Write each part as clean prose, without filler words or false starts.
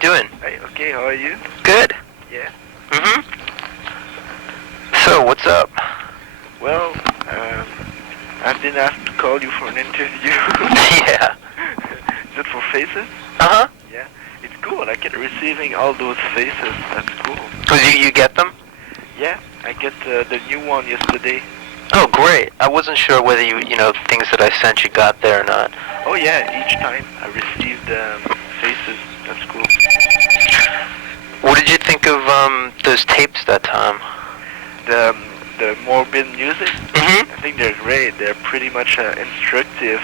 doing? Hey, okay, how are you? Good. Yeah. So, what's up? Well, I've been asked to call you for an interview. Yeah. Is it for faces? Uh-huh. Yeah. It's cool. I get receiving all those faces. That's cool. You get them? Yeah. I get the new one yesterday. Oh, great. I wasn't sure whether things that I sent you got there or not. Oh, yeah. Each time I received faces. That's cool. What did you think of those tapes that time? The morbid music? Mm-hmm. I think they're great. They're pretty much instructive.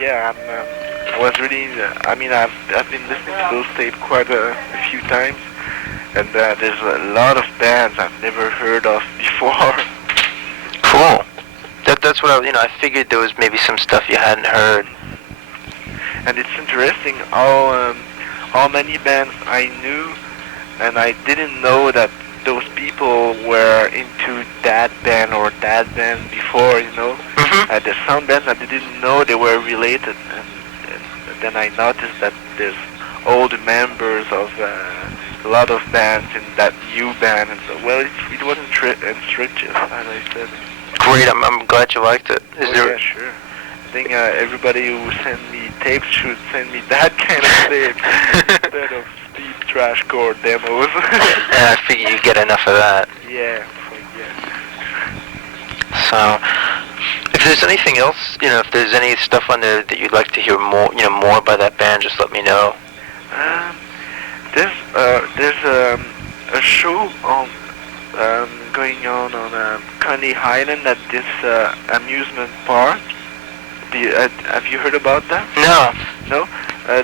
Yeah, I was really. I've been listening to those tapes quite a few times, and there's a lot of bands I've never heard of before. Cool. That's what I figured there was maybe some stuff you hadn't heard. And it's interesting how many bands I knew, and I didn't know that those people were into that band or that band before, Mm-hmm. There's some bands I didn't know they were related, and then I noticed that there's old members of a lot of bands in that new band, and so, well, it wasn't instructive, as I said. Great, I'm glad you liked it. Yeah, sure. I think everybody who sends me tapes should send me that kind of tapes instead of steep trashcore demos. And I figure you get enough of that. Yeah. So, if there's anything else, if there's any stuff on there that you'd like to hear more by that band, just let me know. There's a show on going on Coney Island at this amusement park. Have you heard about that? No.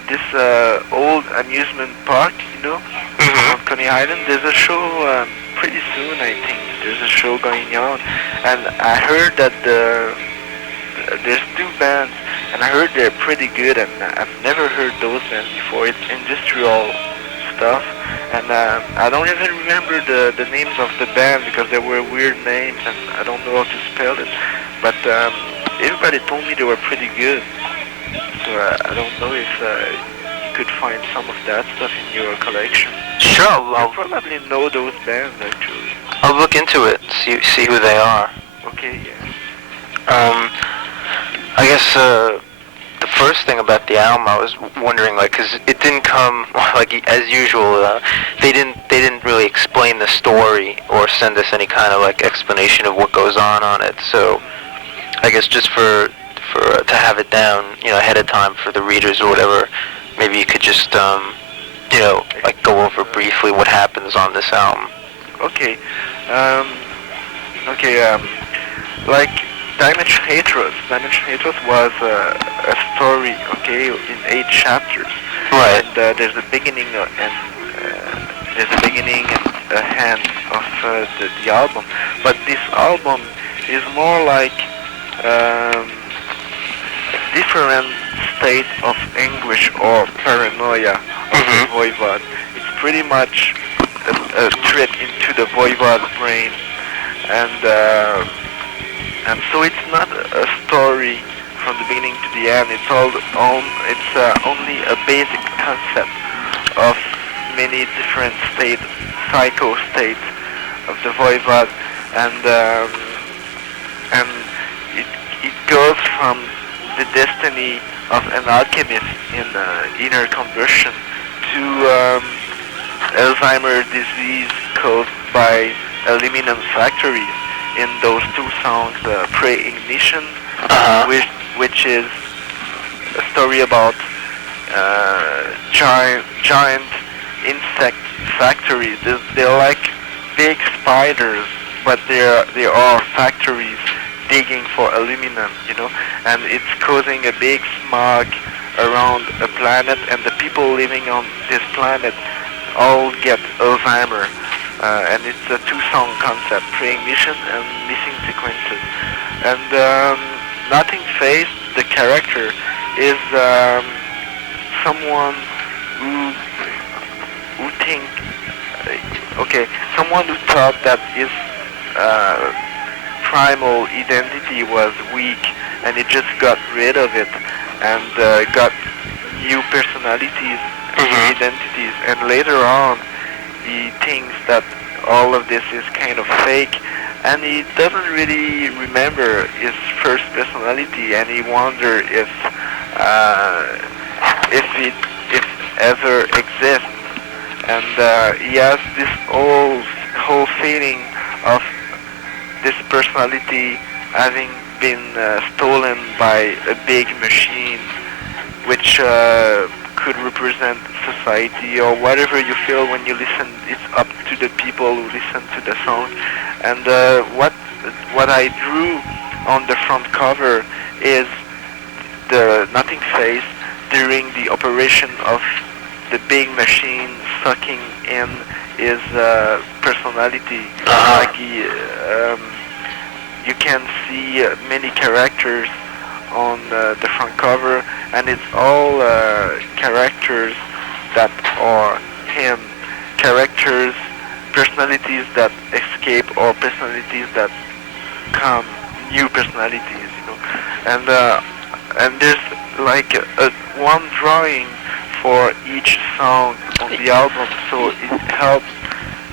This old amusement park, Mm-hmm. on Coney Island. There's a show pretty soon, I think. There's a show going on, and I heard that there's two bands, and I heard they're pretty good, and I've never heard those bands before. It's industrial stuff, and I don't even remember the names of the band because they were weird names, and I don't know how to spell it. But everybody told me they were pretty good, so I don't know if you could find some of that stuff in your collection. Sure, I'll probably know those bands actually. I'll look into it, see who they are. Okay, yeah. I guess the first thing about the album, I was wondering, because it didn't come as usual. They didn't really explain the story or send us any kind of explanation of what goes on it. So, I guess just for to have it down, ahead of time for the readers or whatever, maybe you could just go over briefly what happens on this album. Okay. Dimension Hatred. Dimension Hatred was a story, okay, in 8 chapters. Right. And there's a beginning and a end of the album. But this album is more like different state of anguish or paranoia of the Voivod. It's pretty much a trip into the Voivod brain, and so it's not a story from the beginning to the end. It's only a basic concept of many different psycho states of the Voivod, and it goes from the destiny of an alchemist in inner conversion to Alzheimer's disease caused by aluminum factories in those 2 songs, Pre-Ignition, which is a story about giant insect factories. They're like big spiders, but they are factories digging for aluminum, and it's causing a big smog around the planet, and the people living on this planet all get Alzheimer, and it's a 2-song concept, Pre-Ignition and Missing Sequences. And Nothing Faced, the character, is someone who someone who thought that his primal identity was weak, and he just got rid of it and got new personalities identities, and later on he thinks that all of this is kind of fake, and he doesn't really remember his first personality, and he wonders if it ever exists, and he has this whole feeling of this personality having been stolen by a big machine, which could represent society or whatever you feel when you listen. It's up to the people who listen to the song. And what I drew on the front cover is the nothing face during the operation of the big machine sucking in his personality. Like you can see many characters on the front cover, and it's all characters that are him, characters, personalities that escape or personalities that come, new personalities, you know. And there's like one drawing for each song on the album, so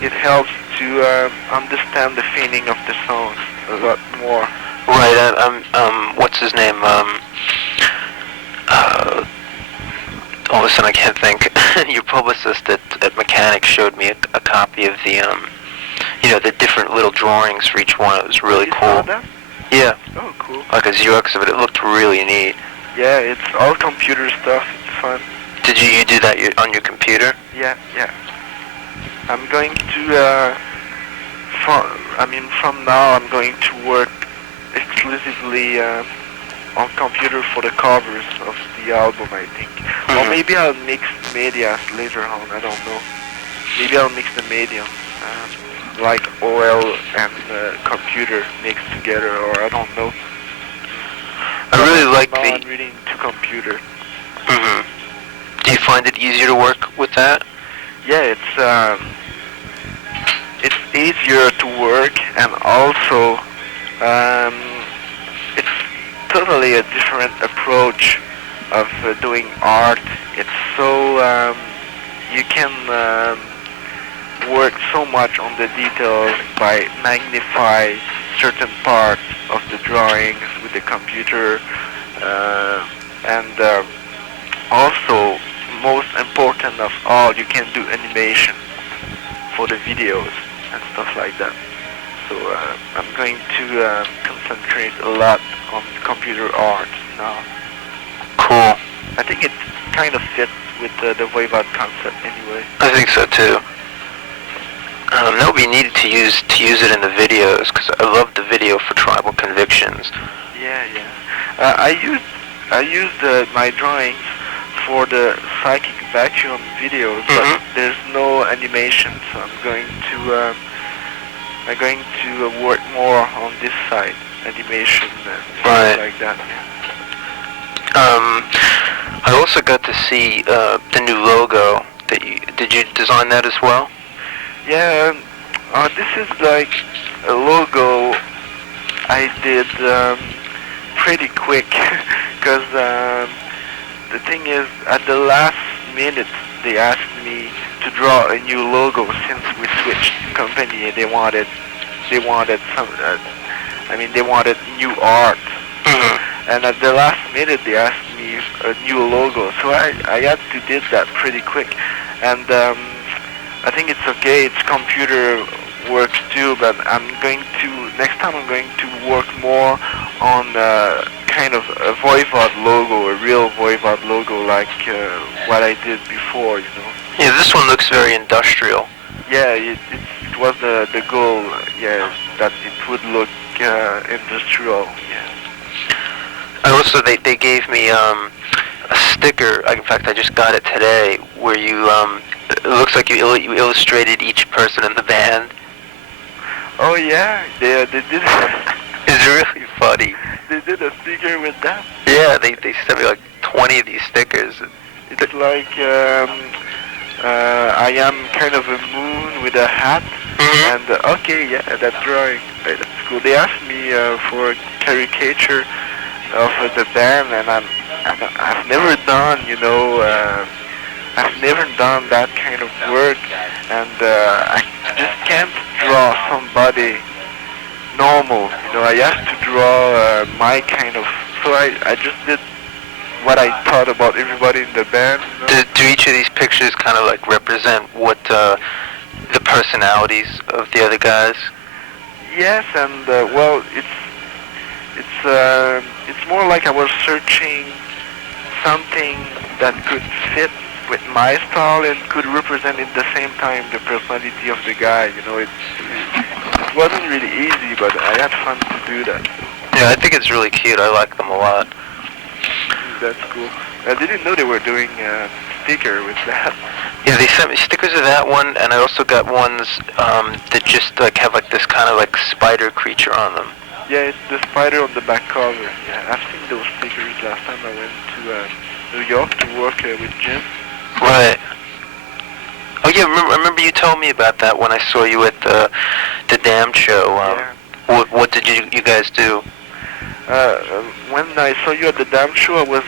it helps to understand the feeling of the songs a lot more. Right. What's his name? All of a sudden I can't think. Your publicist at Mechanics showed me a copy of the the different little drawings for each one. It was really cool. Saw that? Yeah. Oh, cool. Like a Xerox of it. It looked really neat. Yeah, it's all computer stuff. It's fun. Did you do that on your computer? Yeah. I'm going to from now I'm going to work exclusively on computer for the covers of the album, I think. Mm-hmm. Or maybe I'll mix media later on, I don't know. Maybe I'll mix the medium, like OL and computer mixed together, or I don't know. I really like now the... I'm really into computer. Mm-hmm. Do you find it easier to work with that? Yeah, it's easier to work, and also it's totally a different approach of doing art. It's so you can work so much on the details by magnify certain parts of the drawings with the computer, and also most important of all, you can do animation for the videos and stuff like that. So I'm going to concentrate a lot on computer art now. Cool. I think it kind of fits with the Voivod concept anyway. I think so too. That would be needed to use it in the videos, because I love the video for Tribal Convictions. Yeah. I used my drawings for the Psychic Vacuum videos, but there's no animation, so I'm going to work more on this side, animation and things like that. I also got to see the new logo. Did you design that as well? Yeah, this is like a logo I did pretty quick, because the thing is, at the last minute they asked me to draw a new logo since we switched company, and they wanted some they wanted new art. And at the last minute they asked me a new logo, so I had to did that pretty quick. And I think it's okay, it's computer works too, but next time I'm going to work more on kind of a Voivod logo, a real Voivod logo, like what I did before, you know. Yeah, this one looks very industrial. Yeah, it was the goal, yeah, that it would look industrial, yeah. Also, they gave me a sticker. In fact, I just got it today, where you it looks like you illustrated each person in the band. Oh yeah, they did. It's really funny. They did a sticker with that. Yeah, they sent me like 20 of these stickers. It's like I am kind of a moon with a hat, and okay, yeah, that drawing, that's cool. They asked me for a caricature of the band, and I've never done, I've never done that kind of work, and I just can't draw somebody normal. I have to draw my kind of. So I just did what I thought about everybody in the band. Do each of these pictures kind of like represent what the personalities of the other guys? Yes, and well, it's more like I was searching something that could fit with my style and could represent at the same time the personality of the guy. It wasn't really easy, but I had fun to do that. Yeah, I think it's really cute. I like them a lot. That's cool. I didn't know they were doing a sticker with that. Yeah, they sent me stickers of that one, and I also got ones that just like have like this kind of like spider creature on them. Yeah, it's the spider on the back cover. Yeah, I've seen those stickers last time I went to New York to work with Jim. Right. Oh yeah, I remember you told me about that when I saw you at the Damned show. Yeah. What did you guys do? When I saw you at the Damned show, I was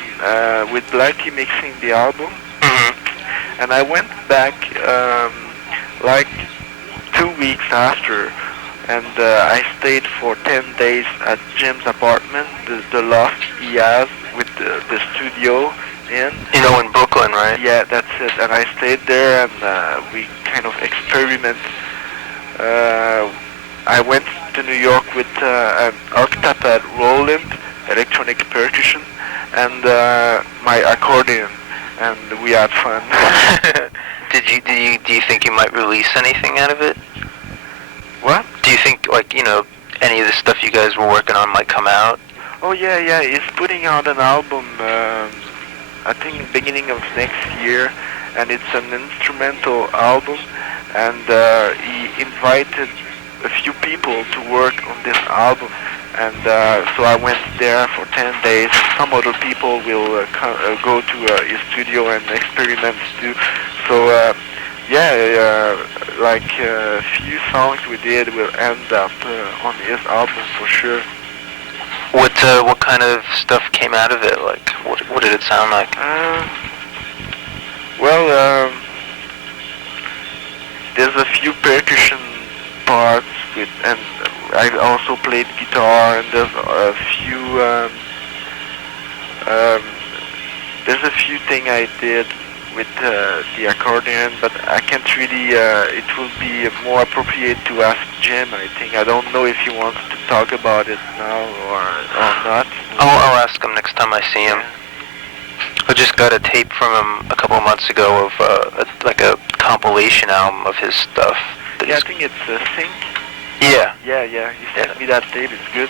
with Blackie mixing the album, and I went back like 2 weeks after, and I stayed for 10 days at Jim's apartment, the loft he has with the studio in. In Brooklyn, right? Yeah, that's it. And I stayed there, and we kind of experiment. I went to New York with an octapad Roland, electronic percussion, and my accordion, and we had fun. Do you think you might release anything out of it? What? Do you think any of the stuff you guys were working on might come out? Oh yeah, he's putting out an album. I think beginning of next year, and it's an instrumental album, and he invited a few people to work on this album, and so I went there for 10 days, and some other people will go to his studio and experiment too. So like a few songs we did will end up on his album for sure. What kind of stuff came out of it? Like, what did it sound like? There's a few percussion parts and I also played guitar, and there's a few things I did with the accordion, but I can't really. It will be more appropriate to ask Jim. I think. I don't know if he wants to talk about it now or not. I'll ask him next time I see him. I just got a tape from him a couple of months ago of like a compilation album of his stuff. Yeah, I think it's Sync. Yeah. Yeah. He sent me that tape. It's good.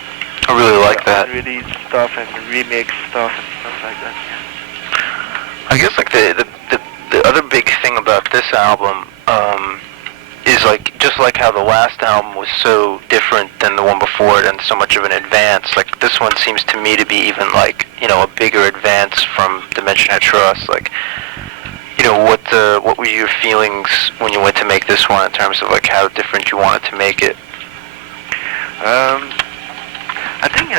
I really like that. Unreleased stuff and remix stuff and stuff like that. Yeah. I guess like the other big thing about this album is like just like how the last album was so different than the one before it and so much of an advance. Like this one seems to me to be even like a bigger advance from Dimension of Trust. Like what were your feelings when you went to make this one in terms of like how different you wanted to make it? I think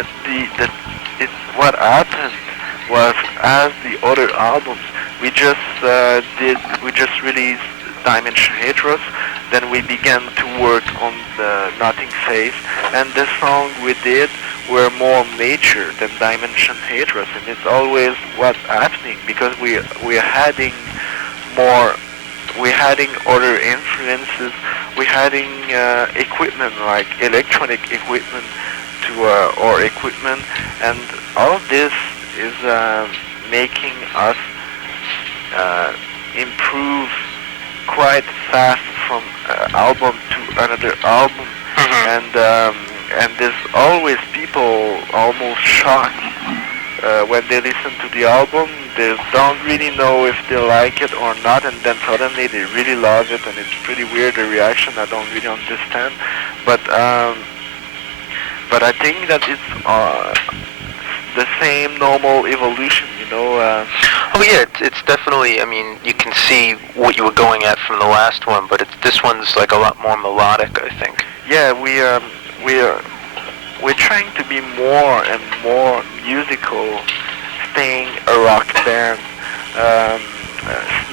what happened was, as the other albums, we just released Dimension Hatred, then we began to work on the Nothing Safe, and the song we did were more major than Dimension Hatred, and it's always what's happening, because we're adding other influences, we're adding equipment, like electronic equipment to our equipment, and all of this is making us improve quite fast from album to another album, and there's always people almost shocked when they listen to the album. They don't really know if they like it or not, and then suddenly they really love it, and it's pretty weird, the reaction. I don't really understand, but I think that it's the same normal evolution, Oh yeah, it's definitely. I mean, you can see what you were going at from the last one, but this one's like a lot more melodic, I think. Yeah, we're trying to be more and more musical, staying a rock band,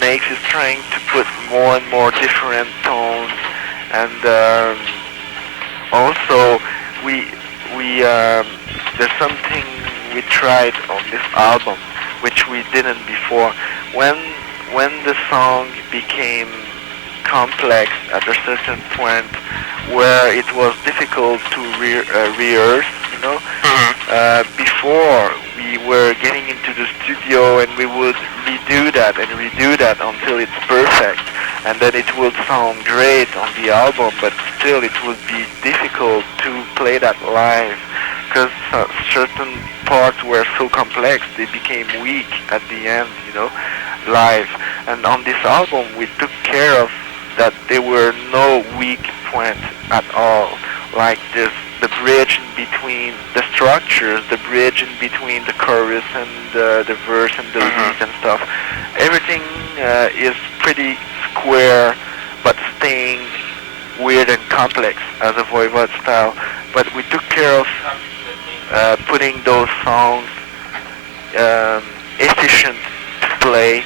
Snakes is trying to put more and more different tones, and also there's something we tried on this album which we didn't before. When the song became complex at a certain point where it was difficult to rehearse, before we were getting into the studio and we would redo that until it's perfect, and then it would sound great on the album, but still it would be difficult to play that live because certain parts were so complex they became weak at the end, live. And on this album we took care of that. There were no weak points at all, like this, the bridge in between the structures, the bridge in between the chorus and the verse and the lead and stuff. Everything is pretty square, but staying weird and complex as a Voivod style. But we took care of putting those songs efficient to play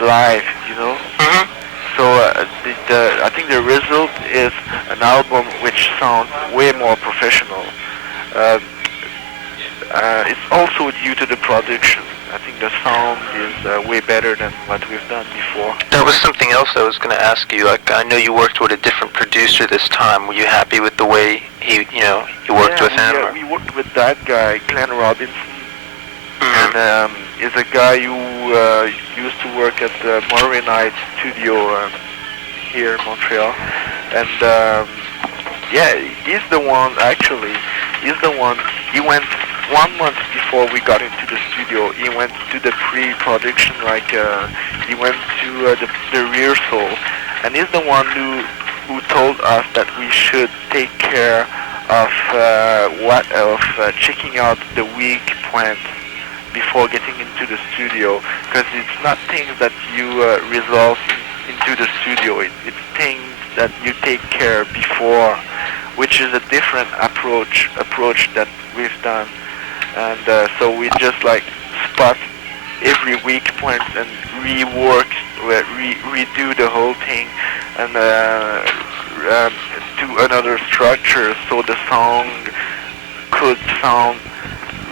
live, So I think the result is an album which sounds way more professional. It's also due to the production. I think the sound is way better than what we've done before. That was something else I was going to ask you. Like, I know you worked with a different producer this time. Were you happy with the way you worked with him? Yeah, we worked with that guy, Glenn Robinson. And is a guy who used to work at the Moray Night studio here in Montreal. And he's the one, actually. He's the one, he went 1 month before we got into the studio. He went to the pre-production, he went to the rehearsal. And he's the one who told us that we should take care of checking out the weak points before getting into the studio, because it's not things that you resolve into the studio. It's things that you take care before, which is a different approach that we've done. And so we just spot every weak point and redo the whole thing and do another structure so the song could sound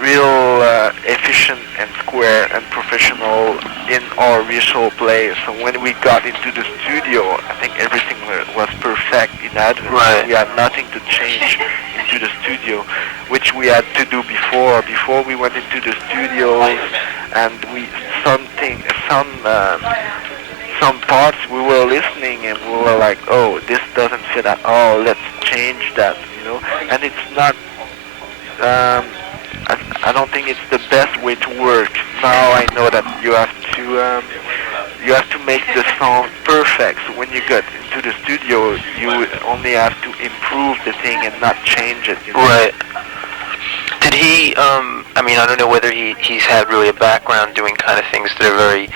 real efficient and square and professional in our visual play. So when we got into the studio, I think everything was perfect in that. Right. We had nothing to change into the studio, which we had to do before. Before we went into the studios, and some parts we were listening and we were like, oh, this doesn't fit at all. Let's change that, And it's not. I don't think it's the best way to work. Now I know that you have to make the song perfect. So when you get into the studio, you only have to improve the thing and not change it. Right. Did he? I don't know whether he's had really a background doing kind of things that are very,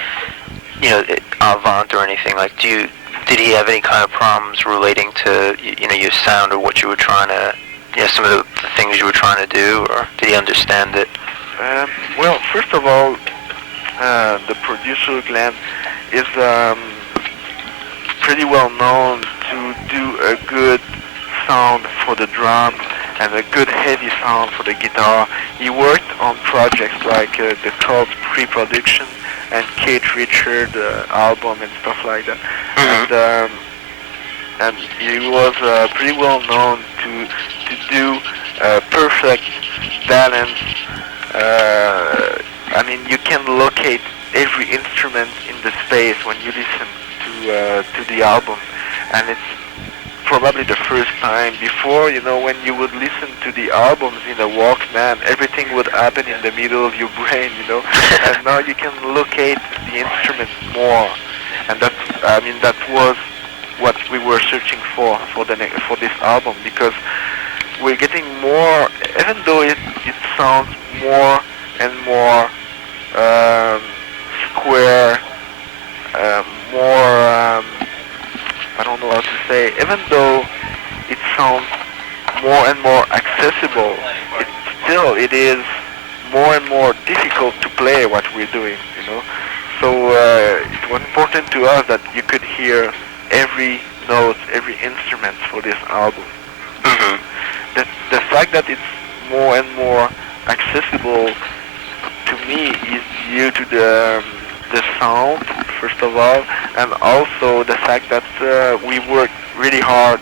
avant or anything. Did he have any kind of problems relating to your sound or what you were trying to? Some of the things you were trying to do, or did he understand it? Well, first of all, the producer Glenn is pretty well known to do a good sound for the drum and a good heavy sound for the guitar. He worked on projects like the Cult pre-production and Kate Richard album and stuff like that. And he was pretty well known to do perfect balance. You can locate every instrument in the space when you listen to the album, and it's probably the first time. Before, when you would listen to the albums in a Walkman, everything would happen in the middle of your brain, and now you can locate the instruments more, and that was what we were searching for this album, because we're getting more, even though it sounds more and more square, more, I don't know how to say, even though it sounds more and more accessible, it is more and more difficult to play what we're doing, So it was important to us that you could hear every note, every instrument for this album. Mhm. The fact that it's more and more accessible to me is due to the sound, first of all, and also the fact that we worked really hard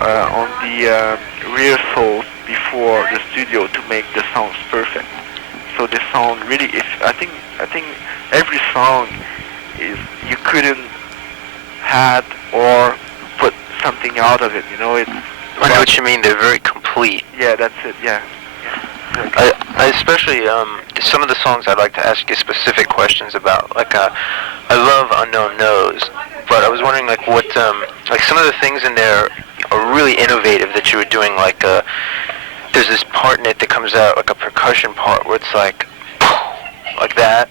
on the rehearsals before the studio to make the sounds perfect. So the sound really, I think every song is, you couldn't add or put something out of it. You know, it's. I know what you mean. They're very complete. Yeah, that's it. Yeah. I especially some of the songs I'd like to ask you specific questions about. Like I love Unknown Knows, but I was wondering like what like some of the things in there are really innovative that you were doing. Like there's this part in it that comes out like a percussion part where it's like that.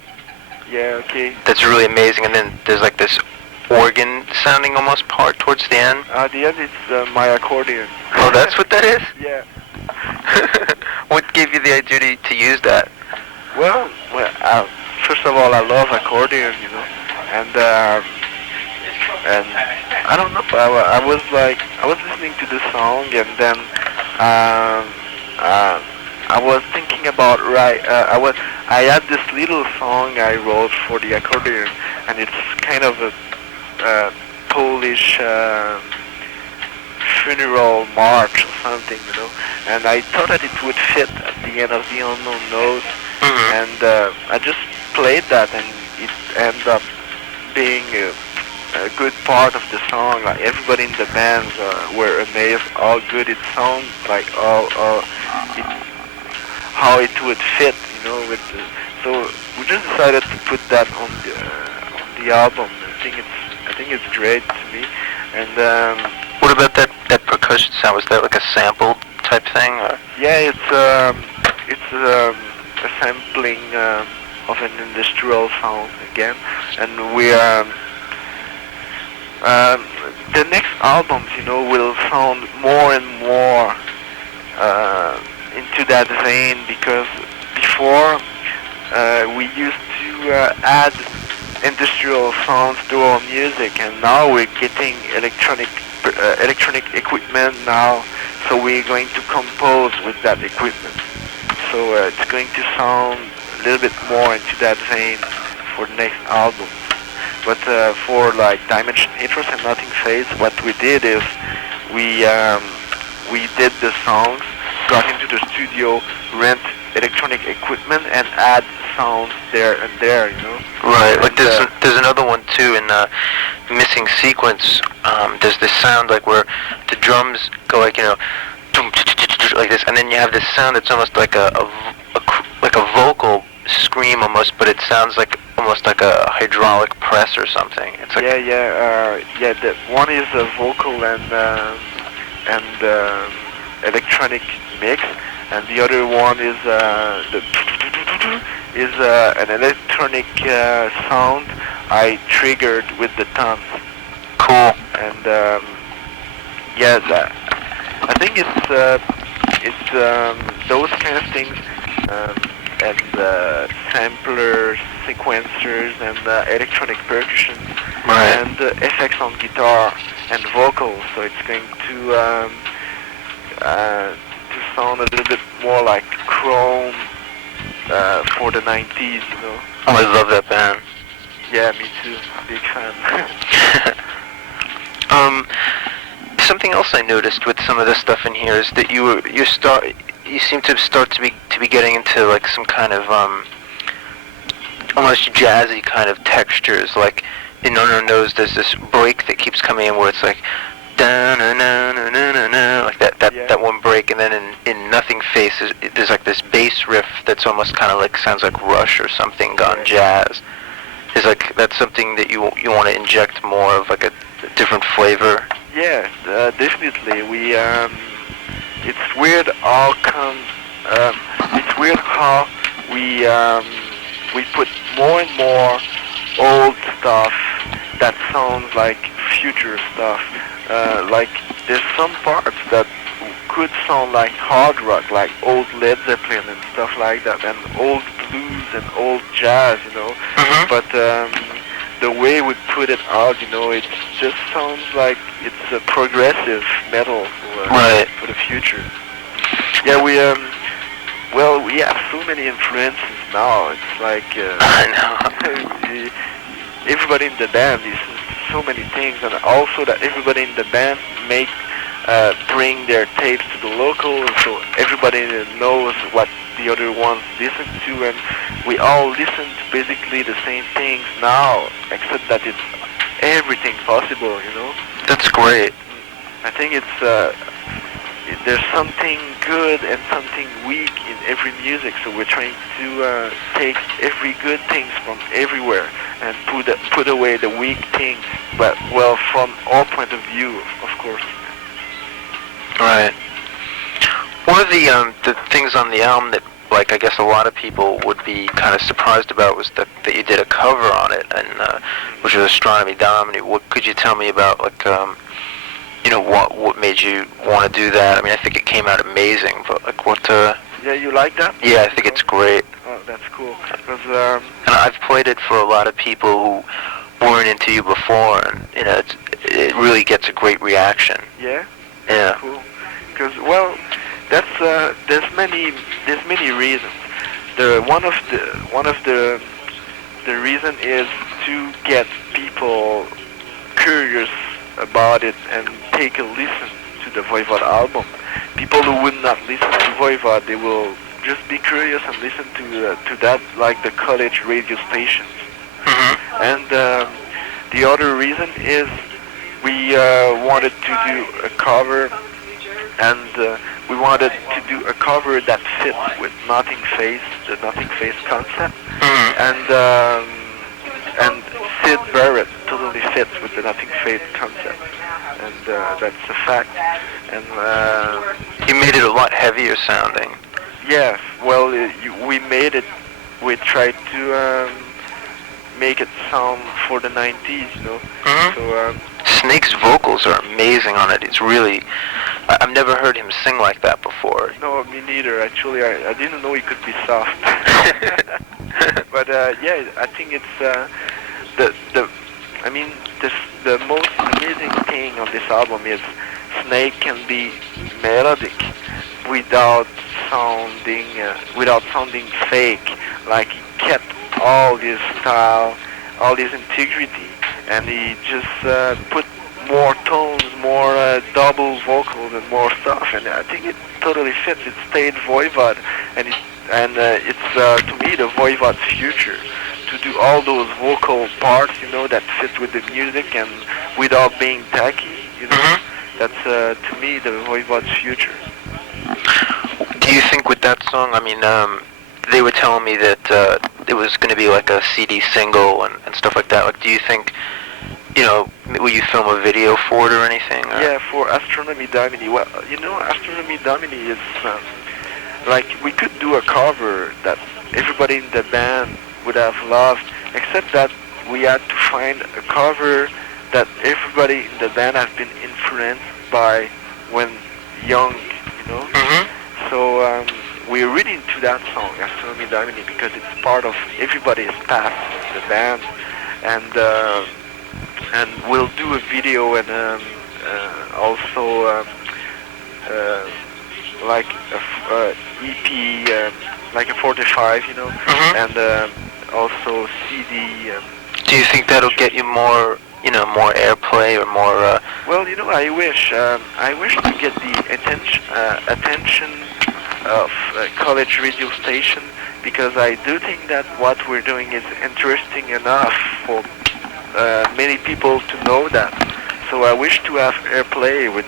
Yeah. Okay. That's really amazing. And then there's like this organ sounding almost part towards the end. At the end, it's my accordion. Oh, that's what that is? Yeah. What gave you the idea to use that? Well, first of all, I love accordion, you know, and I don't know. I was listening to the song, and then I was thinking about I had this little song I wrote for the accordion, and it's kind of a Polish funeral march or something, you know, and I thought that it would fit at the end of the Unknown Knows, and I just played that, and it ended up being a good part of the song. Like everybody in the band were amazed how good it sounds, like how it would fit, you know. So we just decided to put that on the album. I think it's great to me, and. What about that percussion sound? Was that like a sample type thing? Or? Yeah, it's a sampling of an industrial sound again, and we the next albums, you know, will sound more and more into that vein, because before we used to add industrial sounds to our music, and now we're getting electronic equipment now, so we're going to compose with that equipment. So it's going to sound a little bit more into that vein for the next album. But for like Dimension Haters and Nothing Fades, what we did is we did the songs, got into the studio, rent electronic equipment, and add sounds there and there, you know. Right. Like there's another one too in Missing Sequence. There's this sound like where the drums go like, you know, like this, and then you have this sound that's almost like a vocal scream almost, but it sounds like almost like a hydraulic press or something. It's like yeah. The one is a vocal and electronic mix, and the other one is an electronic sound I triggered with the tongue. Cool. And I think it's those kind of things, and samplers, sequencers, and electronic percussion, right, and effects on guitar and vocals. So it's going to sound a little bit more like Chrome for the 90s, you know. Oh, I love that band. Yeah, me too. Big fan. Something else I noticed with some of the stuff in here is that you seem to start to be getting into like some kind of almost jazzy kind of textures. Like in Unknown Knows, there's this break that keeps coming in where it's like da na na na na na na, like that one break, and then in Nothing Faces there's like this bass riff that's almost kind of like sounds like Rush or something gone jazz. Is like that's something that you want to inject more of, like a different flavor? Yeah, definitely. It's weird how we put more and more old stuff that sounds like future stuff. Like there's some parts that could sound like hard rock, like old Led Zeppelin and stuff like that, and old blues and old jazz, you know. Mm-hmm. But the way we put it out, it just sounds like it's a progressive metal Right. for the future. Yeah, we have so many influences now. It's like I know. everybody in the band listens to so many things, and also that everybody in the band bring their tapes to the local, so everybody knows what the other ones listen to, and we all listen to basically the same things now, except that it's everything possible, That's great. I think it's there's something good and something weak in every music, so we're trying to take every good things from everywhere and put away the weak things, but well, from our point of view, of course. Right. One of the things on the album that, like, I guess a lot of people would be kind of surprised about was that you did a cover on it, and which was Astronomy Domini. What could you tell me about, like, what made you want to do that? I mean, I think it came out amazing, but like, what? Yeah, you like that? Yeah, I think it's great. Oh, that's cool. Because and I've played it for a lot of people who weren't into you before, and it really gets a great reaction. Yeah. Yeah. Cool. Because there's many reasons. One of the reason is to get people curious about it and take a listen to the Voivod album. People who would not listen to Voivod, they will just be curious and listen to that, like the college radio stations. Mm-hmm. And the other reason is we wanted to do a cover, and we wanted to do a cover that fit with Nothing Face, the Nothing Face concept, and Sid Barrett totally fits with the Nothing Face concept, and that's a fact. And you made it a lot heavier sounding. Yeah, well, we made it. We tried to make it sound for the 90s, Mm-hmm. So. Snake's vocals are amazing on it. It's really, I've never heard him sing like that before. No, me neither. Actually, I didn't know he could be soft. But yeah, I think it's the most amazing thing on this album is Snake can be melodic without sounding fake. Like, he kept all his style, all his integrity, and he just put more tones, more double vocals, and more stuff. And I think it totally fits. It stayed Voivod, and it's to me the Voivod's future. To do all those vocal parts, that fit with the music and without being tacky, Mm-hmm. That's to me the Voivod's future. Do you think with that song, I mean, they were telling me that it was going to be like a CD single and stuff like that. Like, do you think, will you film a video for it or anything? Or? Yeah, for Astronomy Domini. Well, Astronomy Domini is like, we could do a cover that everybody in the band would have loved, except that we had to find a cover that everybody in the band has been influenced by when young, Mm-hmm. So we're really into that song, Astronomy Domini, because it's part of everybody's past in the band, and we'll do a video and also like a EP, like a 45, Mm-hmm. and also CD. Do you think that'll get you more, more airplay or more? Well, I wish to get the attention of college radio station, because I do think that what we're doing is interesting enough for many people to know that. So I wish to have airplay with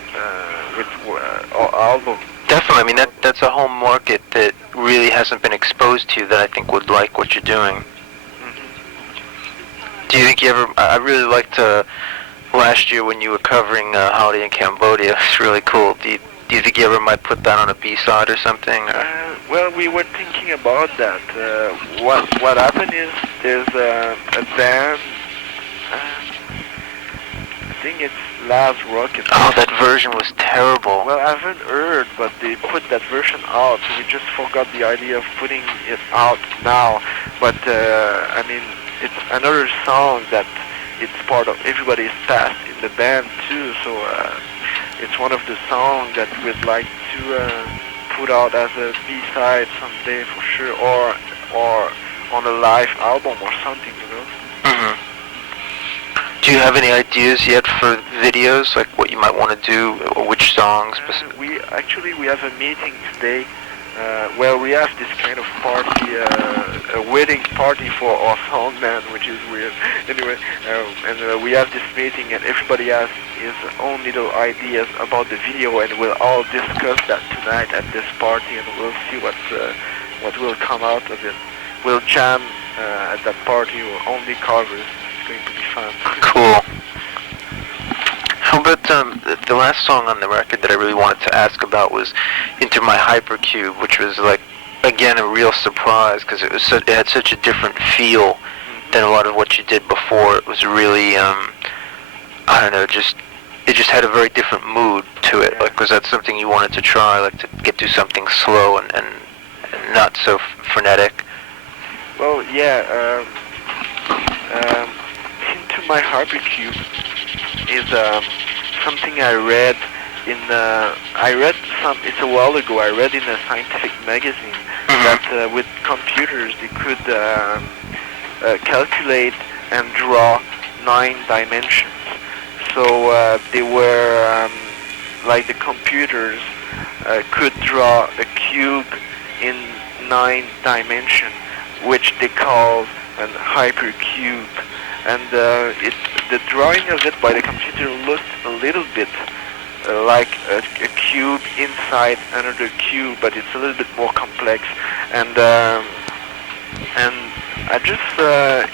our album. Definitely. I mean, that's a whole market that really hasn't been exposed to that I think would like what you're doing. Mm-hmm. Do you think you ever? I really liked last year when you were covering Holiday in Cambodia. It's really cool. Do you think you ever might put that on a B-side or something? Or? Well, we were thinking about that. What happened is there's a band. I think it's Last Rocket. Oh, that version was terrible. Well, I haven't heard, but they put that version out, so we just forgot the idea of putting it out now. But I mean, it's another song that it's part of everybody's past in the band too. So it's one of the songs that we'd like to put out as a B-side someday for sure, or on a live album or something, you know. Mm-hmm. Do you have any ideas yet for videos, like what you might want to do, or which songs? We have a meeting today where we have this kind of party, a wedding party for our sound man, which is weird. Anyway, and we have this meeting, and everybody has his own little ideas about the video, and we'll all discuss that tonight at this party, and we'll see what will come out of it. We'll jam at that party, or only covers. It's going to be fun. Cool. How about the last song on the record that I really wanted to ask about was Into My Hypercube, which was like, again, a real surprise because it had such a different feel than a lot of what you did before. It was really, I don't know, it just had a very different mood to it. Like, was that something you wanted to try, like to get to something slow and not so frenetic? Well, yeah, Into My Hypercube is something I read it's a while ago, I read in a scientific magazine that with computers they could calculate and draw 9 dimensions. So they were, like the computers could draw a cube in 9 dimensions, which they call an hypercube. And the drawing of it by the computer looked a little bit like a cube inside another cube, but it's a little bit more complex. And I just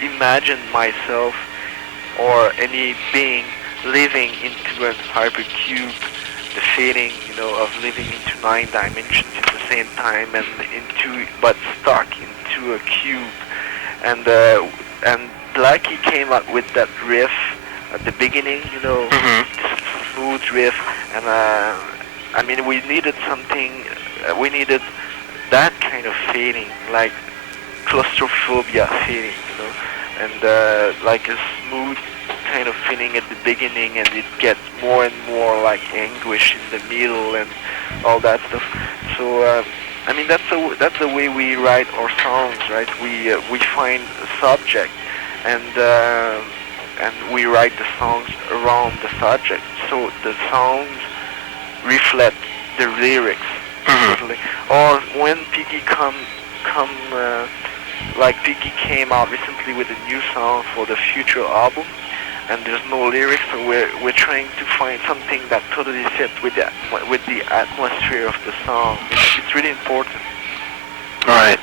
imagined myself or any being living into a hypercube, the feeling, of living into 9 dimensions at the same time, and but stuck into a cube. And Blackie came up with that riff at the beginning, smooth riff, and I mean, we needed something, we needed that kind of feeling, like claustrophobia feeling, and like a smooth kind of feeling at the beginning, and it gets more and more like anguish in the middle and all that stuff. So I mean, that's the way we write our songs, right? We find a subject, and we write the songs around the subject, so the songs reflect the lyrics. Or when Piggy like Piggy came out recently with a new song for the future album, and there's no lyrics, so we're trying to find something that totally fits with the atmosphere of the song. It's really important. Right.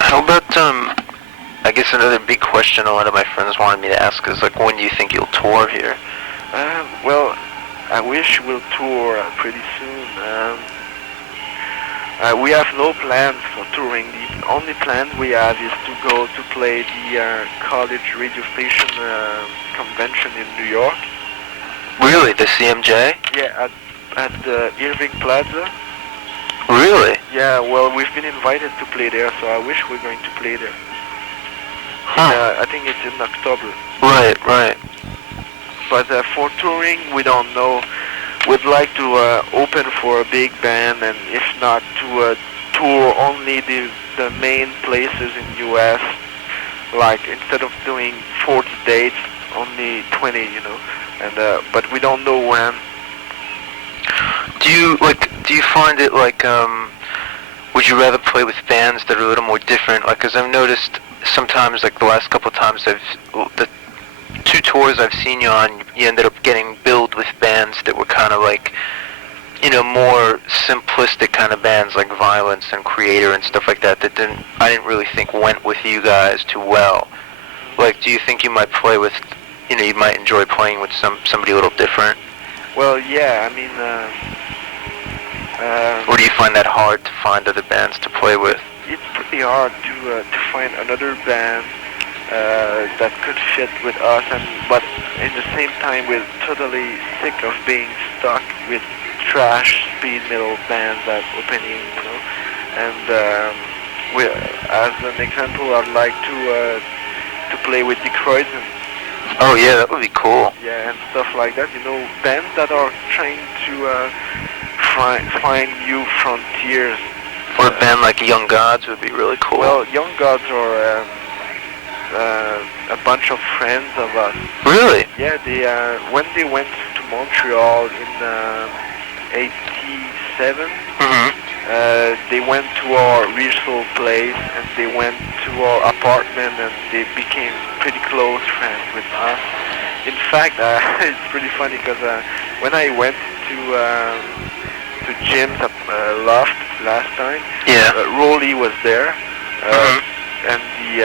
How about I guess another big question a lot of my friends wanted me to ask is, like, when do you think you'll tour here? Well, I wish we'll tour pretty soon. We have no plans for touring. The only plan we have is to go to play the college radio station convention in New York. Really? The CMJ? Yeah, at the Irving Plaza. Really? Yeah, well, we've been invited to play there, so I wish we're going to play there. Huh. I think it's in October. Right. But for touring, we don't know. We'd like to open for a big band, and if not, to tour only the main places in U.S. Like, instead of doing 40 dates, only 20, And but we don't know when. Do you find it like would you rather play with bands that are a little more different? Like, 'cause I've noticed sometimes, like the last couple of times the 2 tours I've seen you on, you ended up getting billed with bands that were kind of like, more simplistic kind of bands like Violence and Creator and stuff like that I didn't really think went with you guys too well. Like, do you think you might play with, you might enjoy playing with somebody a little different? Well, yeah, I mean, or do you find that hard to find other bands to play with? It's pretty hard to find another band that could fit with us, but in the same time we're totally sick of being stuck with trash speed metal bands that opening, and as an example, I'd like to play with Dick Royson. Oh yeah, that would be cool. Yeah, and stuff like that. You know, bands that are trying to find new frontiers. Or a band like Young Gods would be really cool. Well, Young Gods are a bunch of friends of us. Really? Yeah, they when they went to Montreal in '87, they went to our rehearsal place and they went to our apartment and they became pretty close friends with us. In fact, it's pretty funny because when I went to Jim's loft last time, yeah, Rolly was there, and he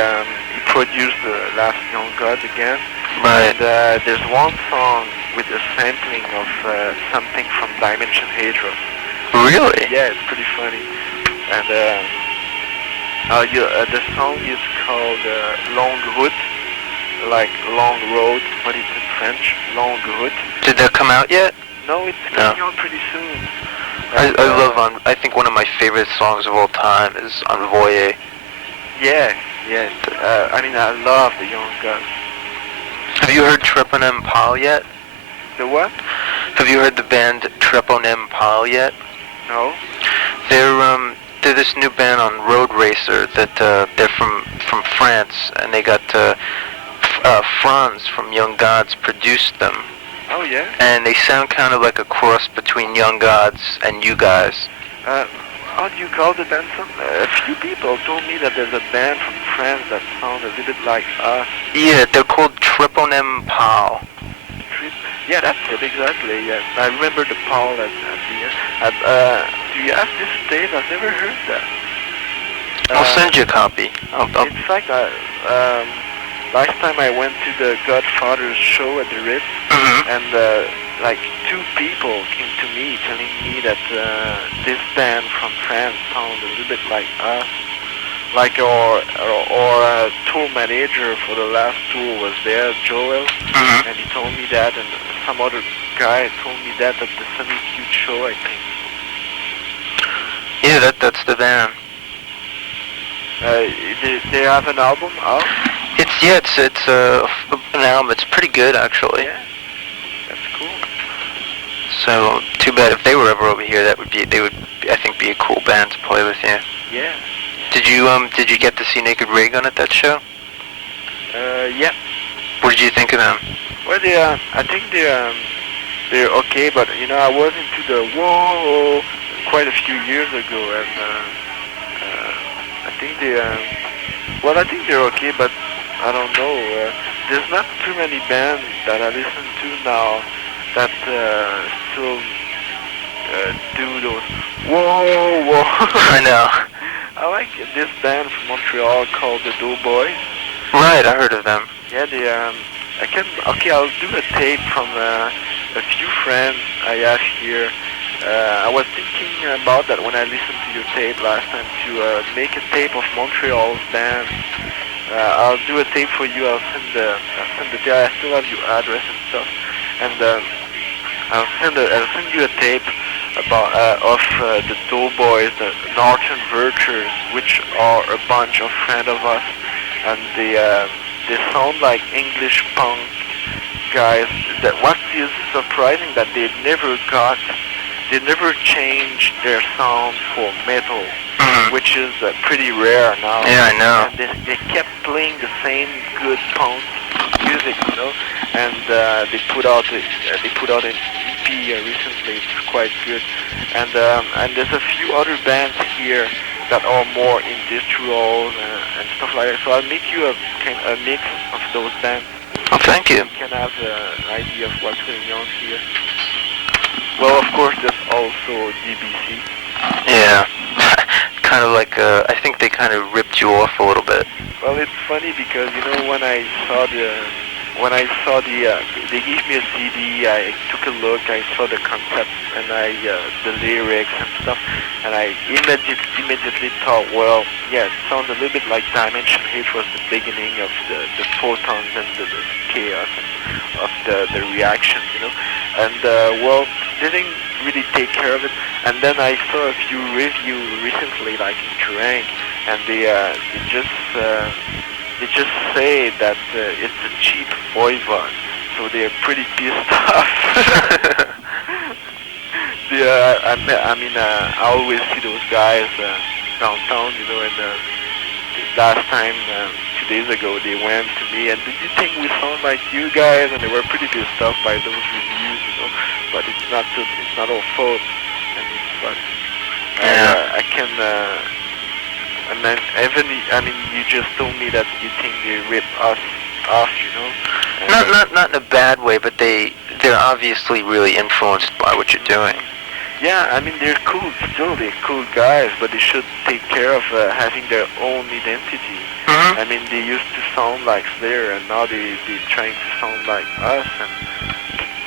produced the last Young Gods again. Right. And there's one song with a sampling of something from Dimension Hadros. Really? Yeah, it's pretty funny. And the song is called Longhood, like long road, but it's in French. Longhood. Did that come out yet? No, it's coming out pretty soon. And, I love I think one of my favorite songs of all time is Voivod. Yeah. I mean, I love the Young Gods. Have you heard Treponem Pal yet? The what? Have you heard the band Treponem Pal yet? No. They're this new band on Road Racer that they're from France, and they got Franz from Young Gods produced them. Oh yeah. And they sound kind of like a cross between Young Gods and you guys. How do you call the band? A few people told me that there's a band from France that sounds a little bit like us. Yeah, they're called Treponem Pal. Yeah, that's it, exactly, yeah. I remember the Paul at the end. Do you have this tape? I've never heard that. I'll send you a copy. In fact, last time I went to the Godfather's show at the Ritz, and like two people came to me telling me that this band from France sounds a little bit like us. Like our tour manager for the last tour was there, Joel, and he told me that, and some other guy told me that at the Sunny Cute show, I think. Yeah, that's the band. They have an album out? It's an album. It's pretty good actually. Yeah, that's cool. So too bad if they were ever over here. They would I think be a cool band to play with you. Yeah. Did you get to see Naked Raygun at that show? Yeah. What did you think of them? Well, I think they're okay, but you know, I was into the whoa quite a few years ago, and I think I think they're okay, but I don't know. There's not too many bands that I listen to now that still do those whoa. I know. I like this band from Montreal called the Doughboys. Right, I heard of them. Yeah, I'll do a tape from a few friends I have here. I was thinking about that when I listened to your tape last time, to make a tape of Montreal's bands. I'll do a tape for you. I'll send the tape. I still have your address and stuff, and I'll send you a tape about of the Doughboys, the Northern Virtues, which are a bunch of friends of us, and they sound like English punk guys. That what is surprising that they never changed their sound for metal, which is pretty rare now. Yeah, I know. And they kept playing the same good punk music, you know. And they put out an EP recently. It's quite good. And there's a few other bands here that are more industrial and stuff like that. So I'll make you a mix of those bands. Oh, thank you. You can have an idea of what's going on here. Well, of course, there's also DBC. Yeah. Kind of like, I think they kind of ripped you off a little bit. Well, it's funny because, you know, when I saw they gave me a CD, I took a look, I saw the concept and the lyrics and stuff, and I immediately thought, well, yeah, it sounds a little bit like Dimension H was the beginning of the photons and the chaos of the reaction, you know, and well, didn't really take care of it. And then I saw a few reviews recently, like in Kerrang, and they just say that it's a cheap Voivod, so they're pretty pissed off. I always see those guys downtown, and last time, 2 days ago, they went to me and, did you think we sound like you guys? And they were pretty pissed off by those reviews, but it's not our fault. But I can, you just told me that you think they rip us off, Not in a bad way, but they're obviously really influenced by what you're doing. Yeah, they're cool still, they're cool guys, but they should take care of having their own identity. Mm-hmm. They used to sound like Slayer, and now they're trying to sound like us,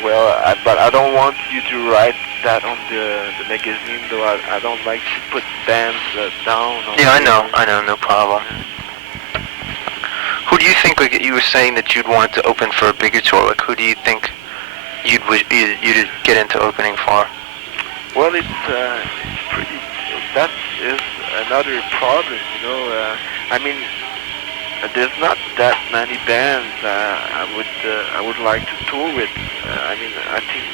but I don't want you to write that on the magazine, though. I don't like to put bands down. Yeah, I know, no problem. Who do you think, like you were saying that you'd want to open for a bigger tour, like who do you think you'd get into opening for? Well, it's pretty, that is another problem, there's not that many bands I would like to tour with. I think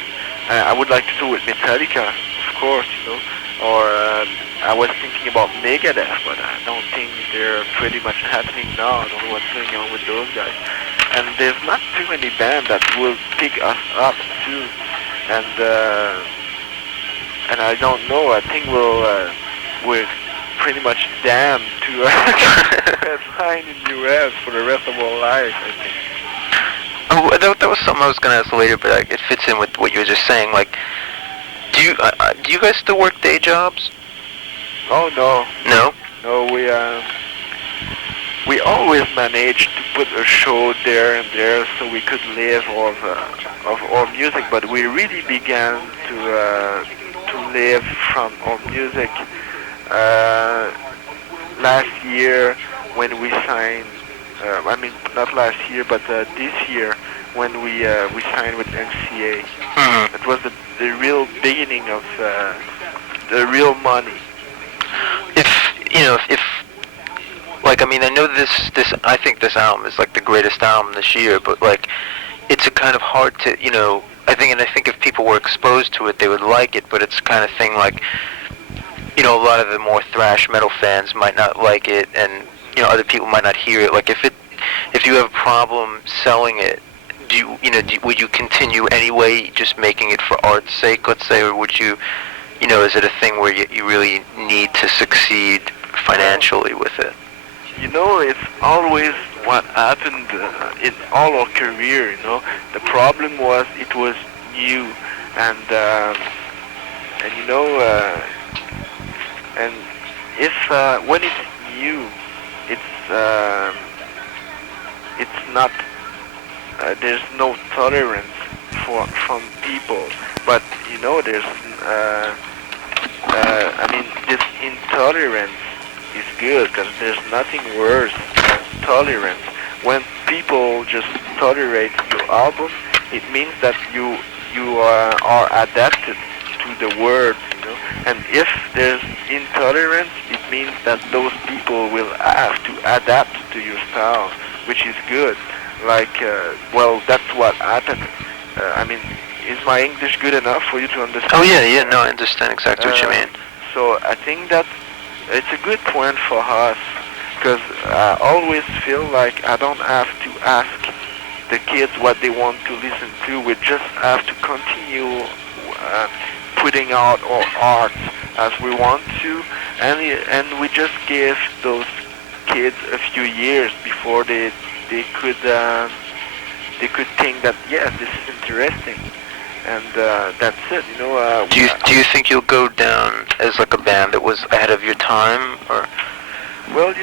I would like to tour with Metallica, of course, or I was thinking about Megadeth, but I don't think they're pretty much happening now. I don't know what's going on with those guys. And there's not too many bands that will pick us up too. And I don't know. I think we're pretty much damned to headline in U.S. for the rest of our life, I think. Oh, that was something I was going to ask later, but it fits in with what you were just saying. Like, do you guys still work day jobs? Oh no. No. No, we always managed to put a show there and there, so we could live of our music. But we really began to live from our music last year when we signed. Not last year, but this year when we signed with MCA. Mm-hmm. It was the real beginning of the real money. If I know this I think this album is like the greatest album this year, but like it's a kind of hard to, I think if people were exposed to it, they would like it, but it's the kind of thing like, a lot of the more thrash metal fans might not like it, and other people might not hear it. Like if you have a problem selling it, would you continue anyway, just making it for art's sake, let's say, or would you, is it a thing where you really need to succeed financially with it? It's always what happened in all our career, The problem was it was new, and if when it's new, it's not. There's no tolerance from people, but there's. This intolerance is good because there's nothing worse than tolerance. When people just tolerate your album, it means that you are adapted to the words, And if there's intolerance, it means that those people will have to adapt to your style, which is good. That's what happened. Is my English good enough for you to understand? Oh yeah, no, I understand exactly what you mean. So I think that it's a good point for us, because I always feel like I don't have to ask the kids what they want to listen to. We just have to continue putting out our art as we want to, and we just give those kids a few years before they could think that yes, this is interesting, and that's it. Do you think you'll go down as like a band that was ahead of your time, or? Well,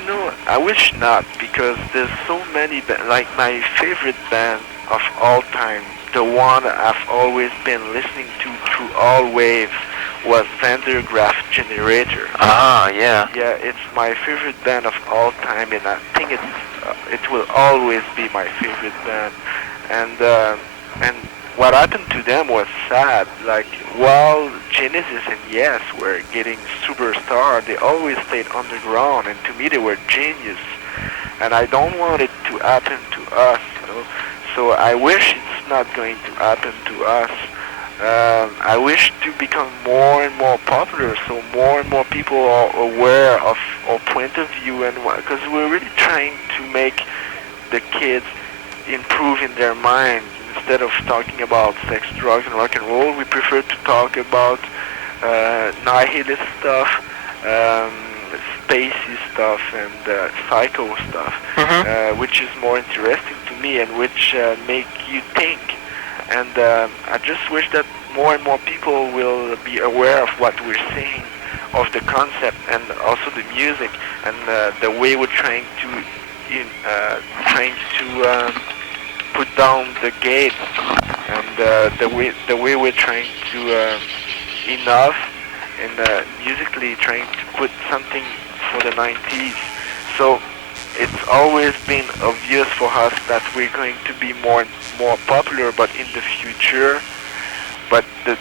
I wish not, because there's so many like my favorite band of all time, the one I've always been listening to through all waves, was Vandergraaf Generator. Ah, yeah. Yeah, it's my favorite band of all time, and I think it will always be my favorite band. And what happened to them was sad. Like, while Genesis and Yes were getting superstar, they always stayed underground, and to me they were genius. And I don't want it to happen to us, you know. So I wish it's not going to happen to us. I wish to become more and more popular, so more and more people are aware of our point of view, and because we're really trying to make the kids improve in their minds. Instead of talking about sex, drugs, and rock and roll, we prefer to talk about nihilist stuff, spacey stuff, and psycho stuff, which is more interesting to me and which make you think. And I just wish that more and more people will be aware of what we're saying, of the concept, and also the music, and the way we're trying to put down the gates, and the way we're trying to enough and musically trying to put something for the 90s. So it's always been obvious for us that we're going to be more and more popular, but in the future. But the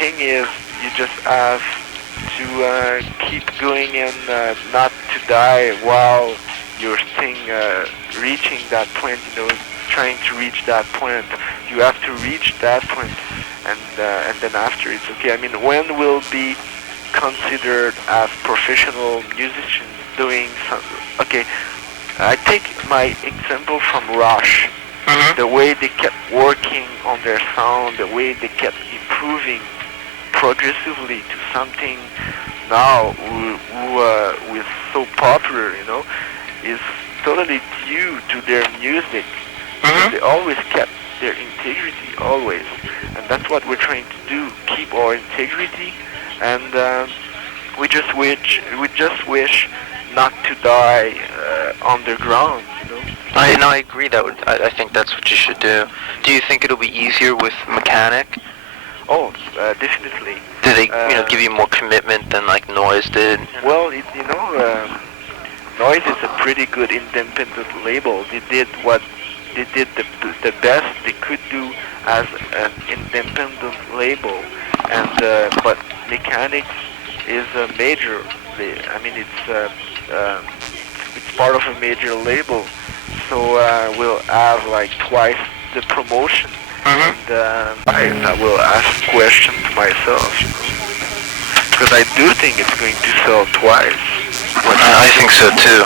thing is, you just have to keep going and not to die while you're still reaching that point, you know, trying to reach that point. You have to reach that point, and then after it's okay. I mean, when we'll be considered as professional musicians doing some... Okay, I take my example from Rush. The way they kept working on their sound, the way they kept improving progressively to something now who is so popular, you know, is totally due to their music. They always kept their integrity, always, and that's what we're trying to do: keep our integrity, and we just wish not to die underground, you know. I agree. I think that's what you should do. Do you think it'll be easier with Mechanic? Oh, definitely. Do they, give you more commitment than like Noise did? Well, Noise is a pretty good independent label. They did the best they could do as an independent label, and but Mechanics is a major. I mean, it's part of a major label, so we'll have like twice the promotion. And I will ask question to myself, you know, because I do think it's going to sell twice. I think so too.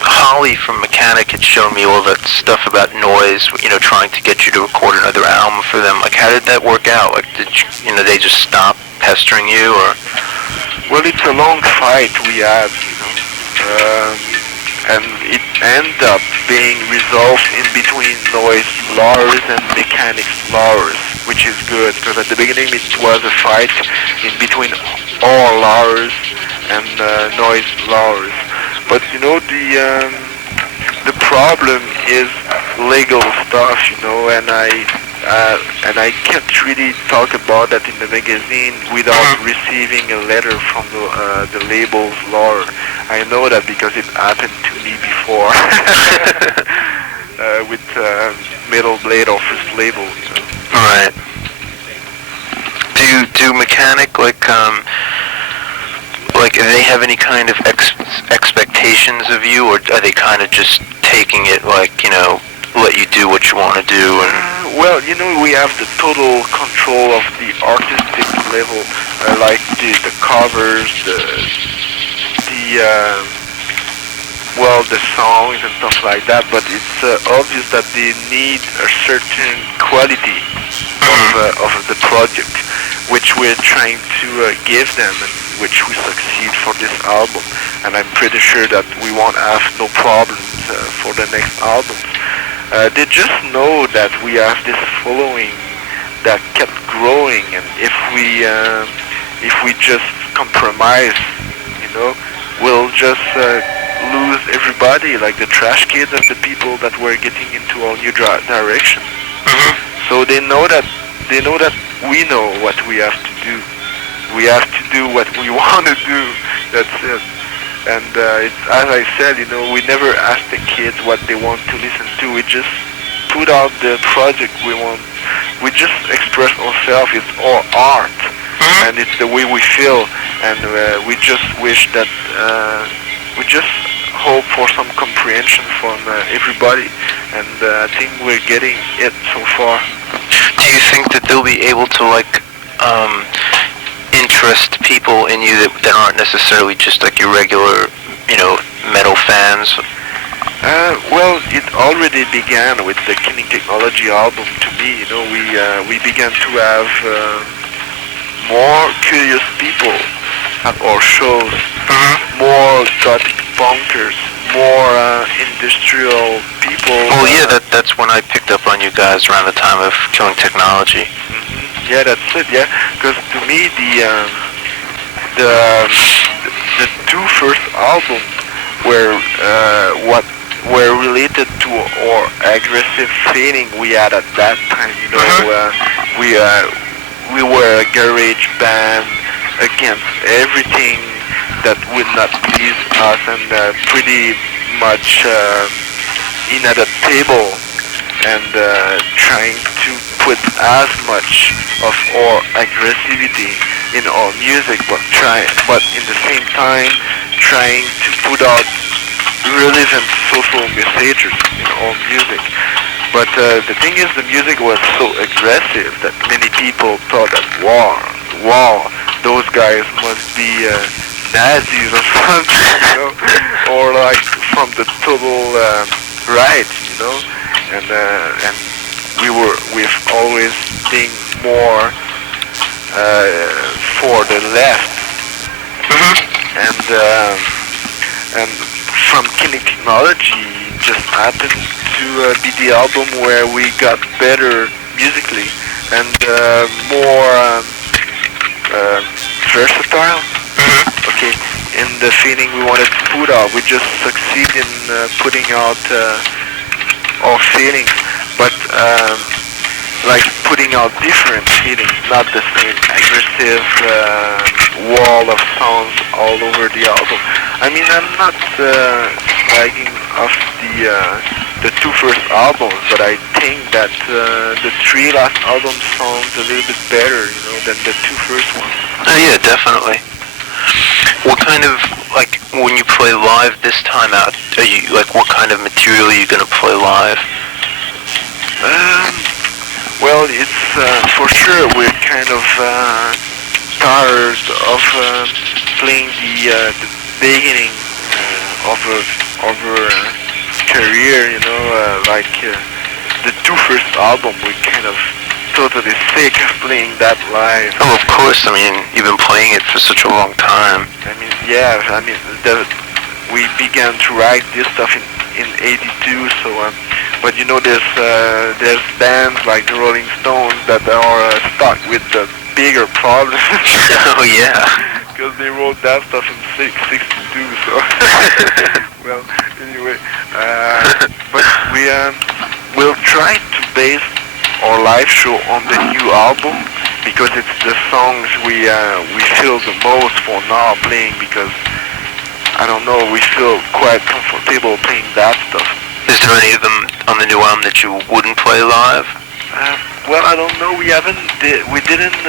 Holly from Mechanic had shown me all that stuff about Noise, trying to get you to record another album for them. Like, how did that work out? Like, did they just stop pestering you, or? Well, it's a long fight we had, and it ended up being resolved in between Noise Lars and Mechanics Lars, which is good, because at the beginning it was a fight in between all Lars and Noise Lars. But the problem is legal stuff, and I can't really talk about that in the magazine without receiving a letter from the label's lawyer. I know that because it happened to me before with Metal Blade or First Label. Right. Do Mechanic do they have any kind of expectations of you, or are they kind of just taking it let you do what you want to do? And well, we have the total control of the artistic level, like the covers, the songs and stuff like that. But it's obvious that they need a certain quality of the project, which we're trying to give them, and which we succeed for this album. And I'm pretty sure that we won't have no problems for the next albums. They just know that we have this following that kept growing, and if we just compromise, we'll just lose everybody, like the Trash Kids and the people that were getting into our new direction. So they know that we know what we have to do. We have to do what we want to do. That's it. And it's, as I said, we never ask the kids what they want to listen to. We just put out the project we want. We just express ourselves. It's our art, and it's the way we feel. And we just wish that we just hope for some comprehension from everybody. And I think we're getting it so far. Do you think that they'll be able to interest people in you that aren't necessarily just like your regular, metal fans? Well, it already began with the Killing Technology album. To me, we began to have more curious people at our shows, more gothic punkers, more industrial people. Well, yeah, that's when I picked up on you guys around the time of Killing Technology. Yeah, that's it. Yeah, because to me the two first albums were related to our aggressive feeling we had at that time. We were a garage band against everything that would not please us, and pretty much in at a table and trying to put as much of our aggressivity in our music, but in the same time trying to put out relevant social messages in our music. But the thing is, the music was so aggressive that many people thought that, wow, those guys must be Nazis or something, or like from the total right, and we've always been more for the left, and from Killing Technology just happened to be the album where we got better musically and more versatile. Okay, in the feeling we wanted to put out. We just succeed in putting out our feelings, but like putting out different feelings, not the same aggressive wall of sounds all over the album. I mean, I'm not slagging off the two first albums, but I think that the three last albums sound a little bit better, than the two first ones. Yeah, definitely. What kind of, when you play live this time out, what kind of material are you going to play live? Well, it's for sure we're kind of tired of playing the beginning of our career, the two first album. We kind of totally sick of playing that live. Oh, of course. I mean, you've been playing it for such a long time. We began to write this stuff in '82, so but there's bands like the Rolling Stones that are stuck with the bigger problems. Oh yeah. Because they wrote that stuff in '62, so well, anyway, but we'll try to base our live show on the new album, because it's the songs we feel the most for now playing, because I don't know, we feel quite comfortable playing that stuff. Is there any of them on the new album that you wouldn't play live? Well, I don't know. We didn't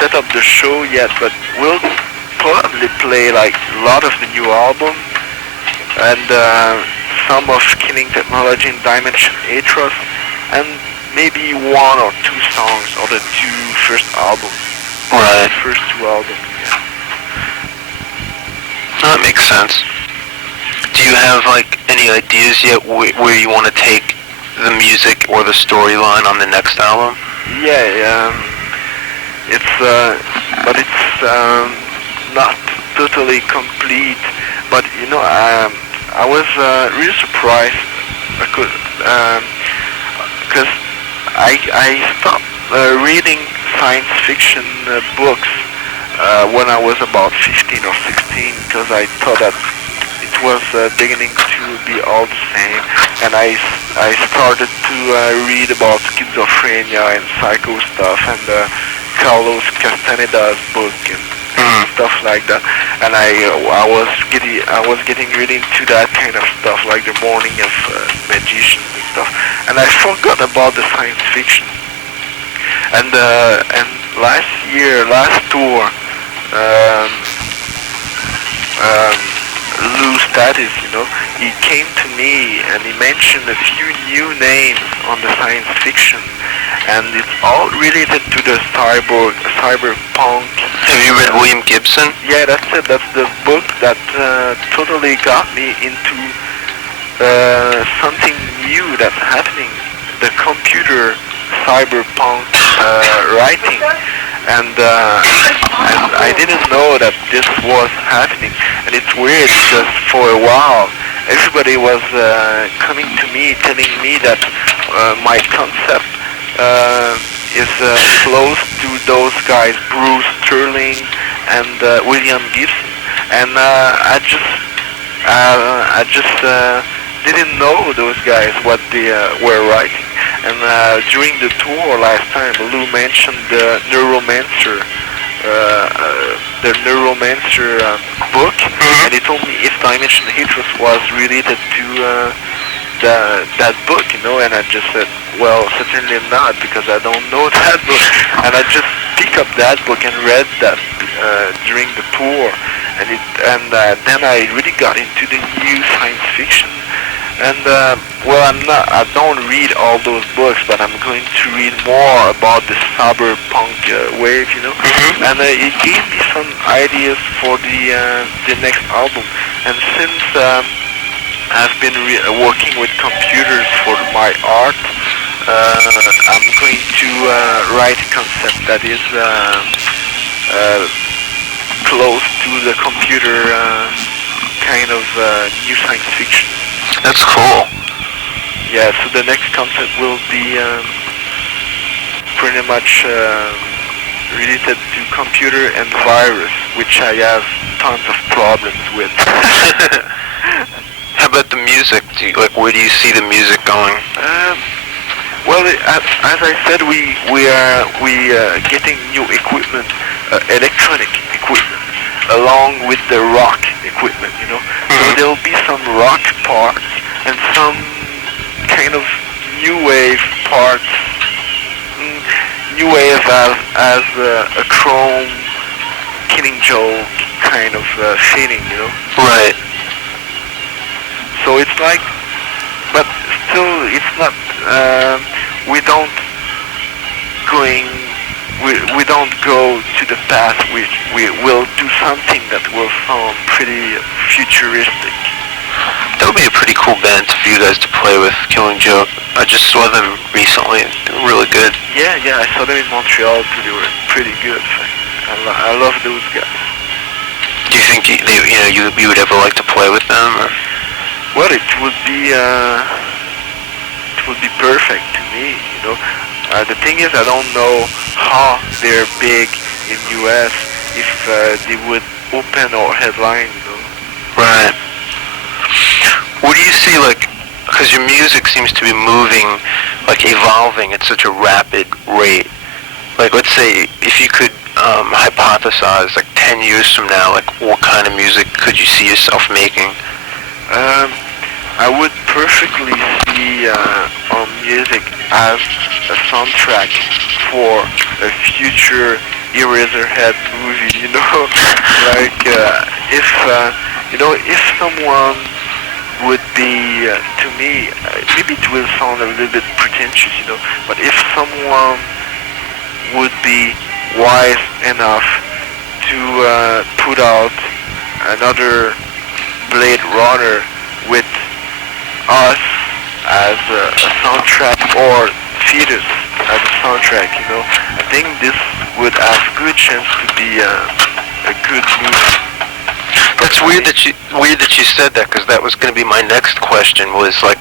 set up the show yet, but we'll probably play like a lot of the new album and some of Killing Technology and Dimension Atros, and maybe one or two songs of the two first albums. Right. The first two albums. Yeah. That makes sense. Do you have any ideas yet where you want to take the music or the storyline on the next album? Yeah, but it's not totally complete. But I was really surprised because I stopped reading science fiction books when I was about 15 or 16, because I thought that it was beginning to be all the same, and I started to read about schizophrenia and psycho stuff, and Carlos Castaneda's book, and stuff like that. And I was getting really into that kind of stuff, like the morning of magicians and stuff. And I forgot about the science fiction. And last tour, Lou Status, he came to me and he mentioned a few new names on the science fiction, and it's all related to the cyberpunk. Have you read William Gibson? Yeah, that's it. That's the book that totally got me into something new that's happening, the computer cyberpunk writing. And I didn't know that this was happening. And it's weird because for a while everybody was coming to me telling me that my concept is close to those guys, Bruce Sterling and William Gibson. And I just didn't know those guys, what they were writing. And during the tour last time, Lou mentioned the Neuromancer book, and he told me if Dimension Hatred was related to that book, and I just said, well, certainly not, because I don't know that book. And I just picked up that book and read that during the tour, and then I really got into the new science fiction. And I don't read all those books, but I'm going to read more about the cyberpunk wave, And it gave me some ideas for the next album. And since I've been working with computers for my art, I'm going to write a concept that is close to the computer kind of new science fiction. That's cool. Yeah, so the next concept will be pretty much related to computer and virus, which I have tons of problems with. How about the music? Where do you see the music going? Well, as I said, we are getting new equipment, electronic equipment, along with the rock equipment, So there'll be some rock parts and some kind of new wave parts. New wave as a chrome Killing Joke kind of feeling, Right. So it's like, but still it's not. We don't go to the past. We will do something that will sound pretty futuristic. That would be a pretty cool band for you guys to play with, Killing Joke. I just saw them recently. They were really good. Yeah, I saw them in Montreal too. They were pretty good. I love those guys. Do you think you would ever like to play with them? Or? Well, it would be perfect to me. The thing is, I don't know how they're big in US if they would open or headline. Right. What do you see, because your music seems to be moving, evolving at such a rapid rate. Let's say, if you could hypothesize, 10 years from now, what kind of music could you see yourself making? I would perfectly see our music as a soundtrack for a future Eraserhead movie, if someone would be, to me, maybe it will sound a little bit pretentious, but if someone would be wise enough to put out another Blade Runner with us as a soundtrack, or Fetus as a soundtrack, I think this would have good chance to be a good movie. That's weird that you said that, because that was going to be my next question. Was a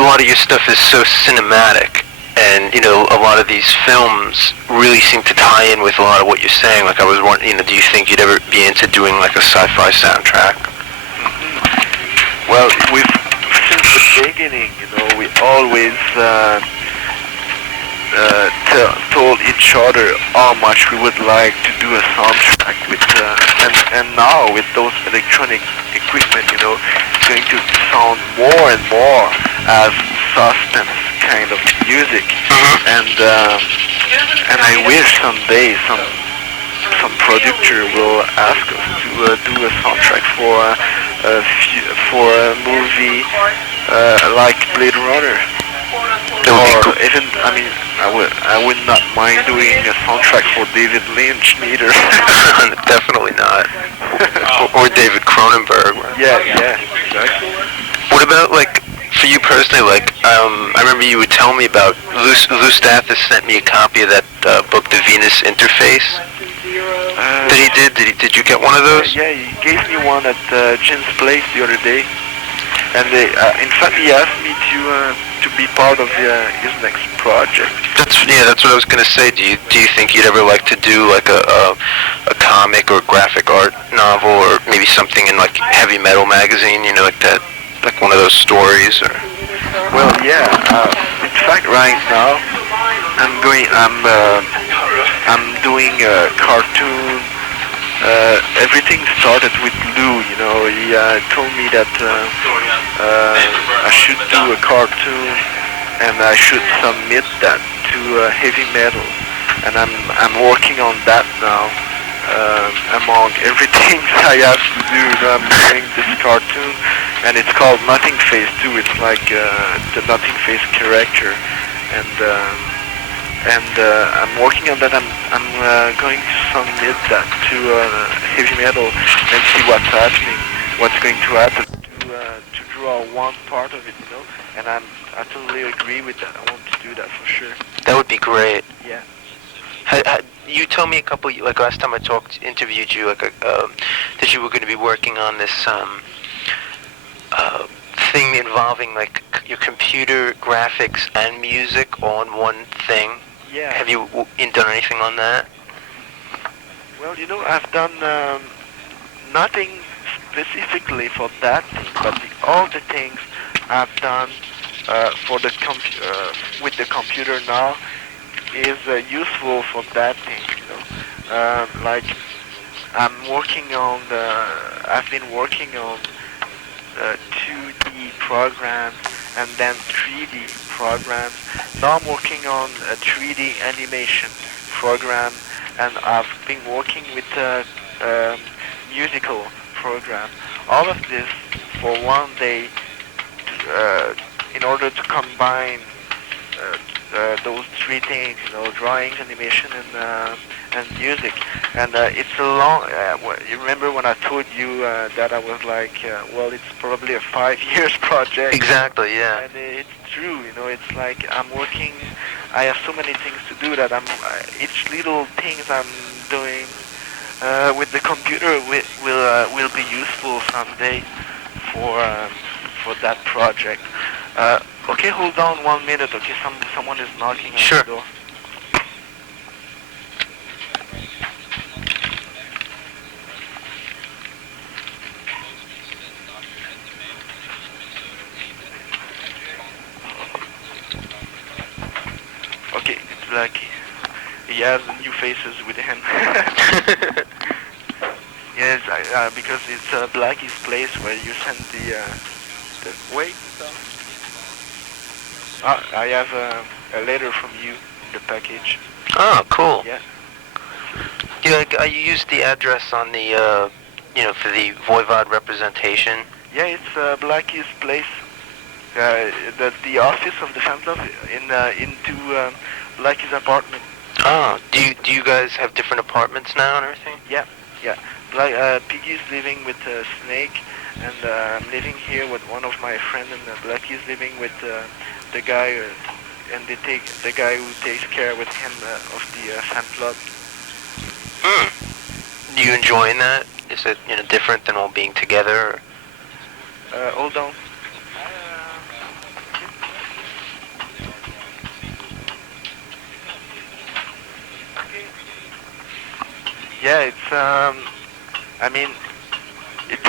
lot of your stuff is so cinematic, and a lot of these films really seem to tie in with a lot of what you're saying. I was wondering, do you think you'd ever be into doing a sci-fi soundtrack? Well, since the beginning, we always told each other how much we would like to do a soundtrack with, and now with those electronic equipment, it's going to sound more and more as suspense kind of music, and I wish someday some producer will ask us to do a soundtrack for a movie like Blade Runner. Or even, I would not mind doing a soundtrack for David Lynch neither. Definitely not. or David Cronenberg. Yeah, exactly. What about, like, for you personally, like, I remember you would tell me about, Lou Stathis sent me a copy of that book, The Venus Interface. Did you get one of those? Yeah, he gave me one at Jim's place the other day. And in fact, he asked me to be part of his next project. That's what I was gonna say. Do you think you'd ever like to do like a comic or graphic art novel, or maybe something in like Heavy Metal magazine? Like that, like one of those stories, or? Well, yeah. In fact, right now, I'm doing a cartoon. Everything started with Lou, he told me that I should do a cartoon and I should submit that to Heavy Metal, and I'm working on that now. Among everything I have to do, I'm doing this cartoon, and it's called Nothing Face 2. It's like the Nothing Face character, and I'm working on that. I'm going to submit that to Heavy Metal and see what's going to happen to draw one part of it, And I totally agree with that. I want to do that for sure. That would be great. Yeah. You told me like last time I interviewed you, like that you were going to be working on this thing involving like your computer graphics and music all in one thing. Yeah. Have you done anything on that? Well, I've done nothing specifically for that thing, but all the things I've done for the with the computer now is useful for that thing. Like I've been working on 2D programs and then 3D programs. Now I'm working on a 3D animation program, and I've been working with a musical program. All of this for one day in order to combine those three things, drawing, animation, and music. And it's a long. You remember when I told you that I was like, well, it's probably a 5 years project. Exactly. Yeah. And it's true. It's like I'm working. I have so many things to do that each little things I'm doing with the computer will be useful someday for that project. Okay, hold on 1 minute. Okay, someone is knocking on the door. Okay, it's like he has new faces with him. Yes, because it's Blackie's place where you send the wait. I have a letter from you in the package. Oh, cool. Yeah. Yeah, you used the address on the, for the Voivod representation. Yeah, it's Blackie's place. The office of the fan club into Blackie's apartment. Oh, do you guys have different apartments now and everything? Yeah. Piggy's living with Snake, and I'm living here with one of my friends, and Blackie's living with the guy, and the guy who takes care with him of the fan club. Do you enjoying that? Is it different than all being together? Hold on. Yeah, it's it's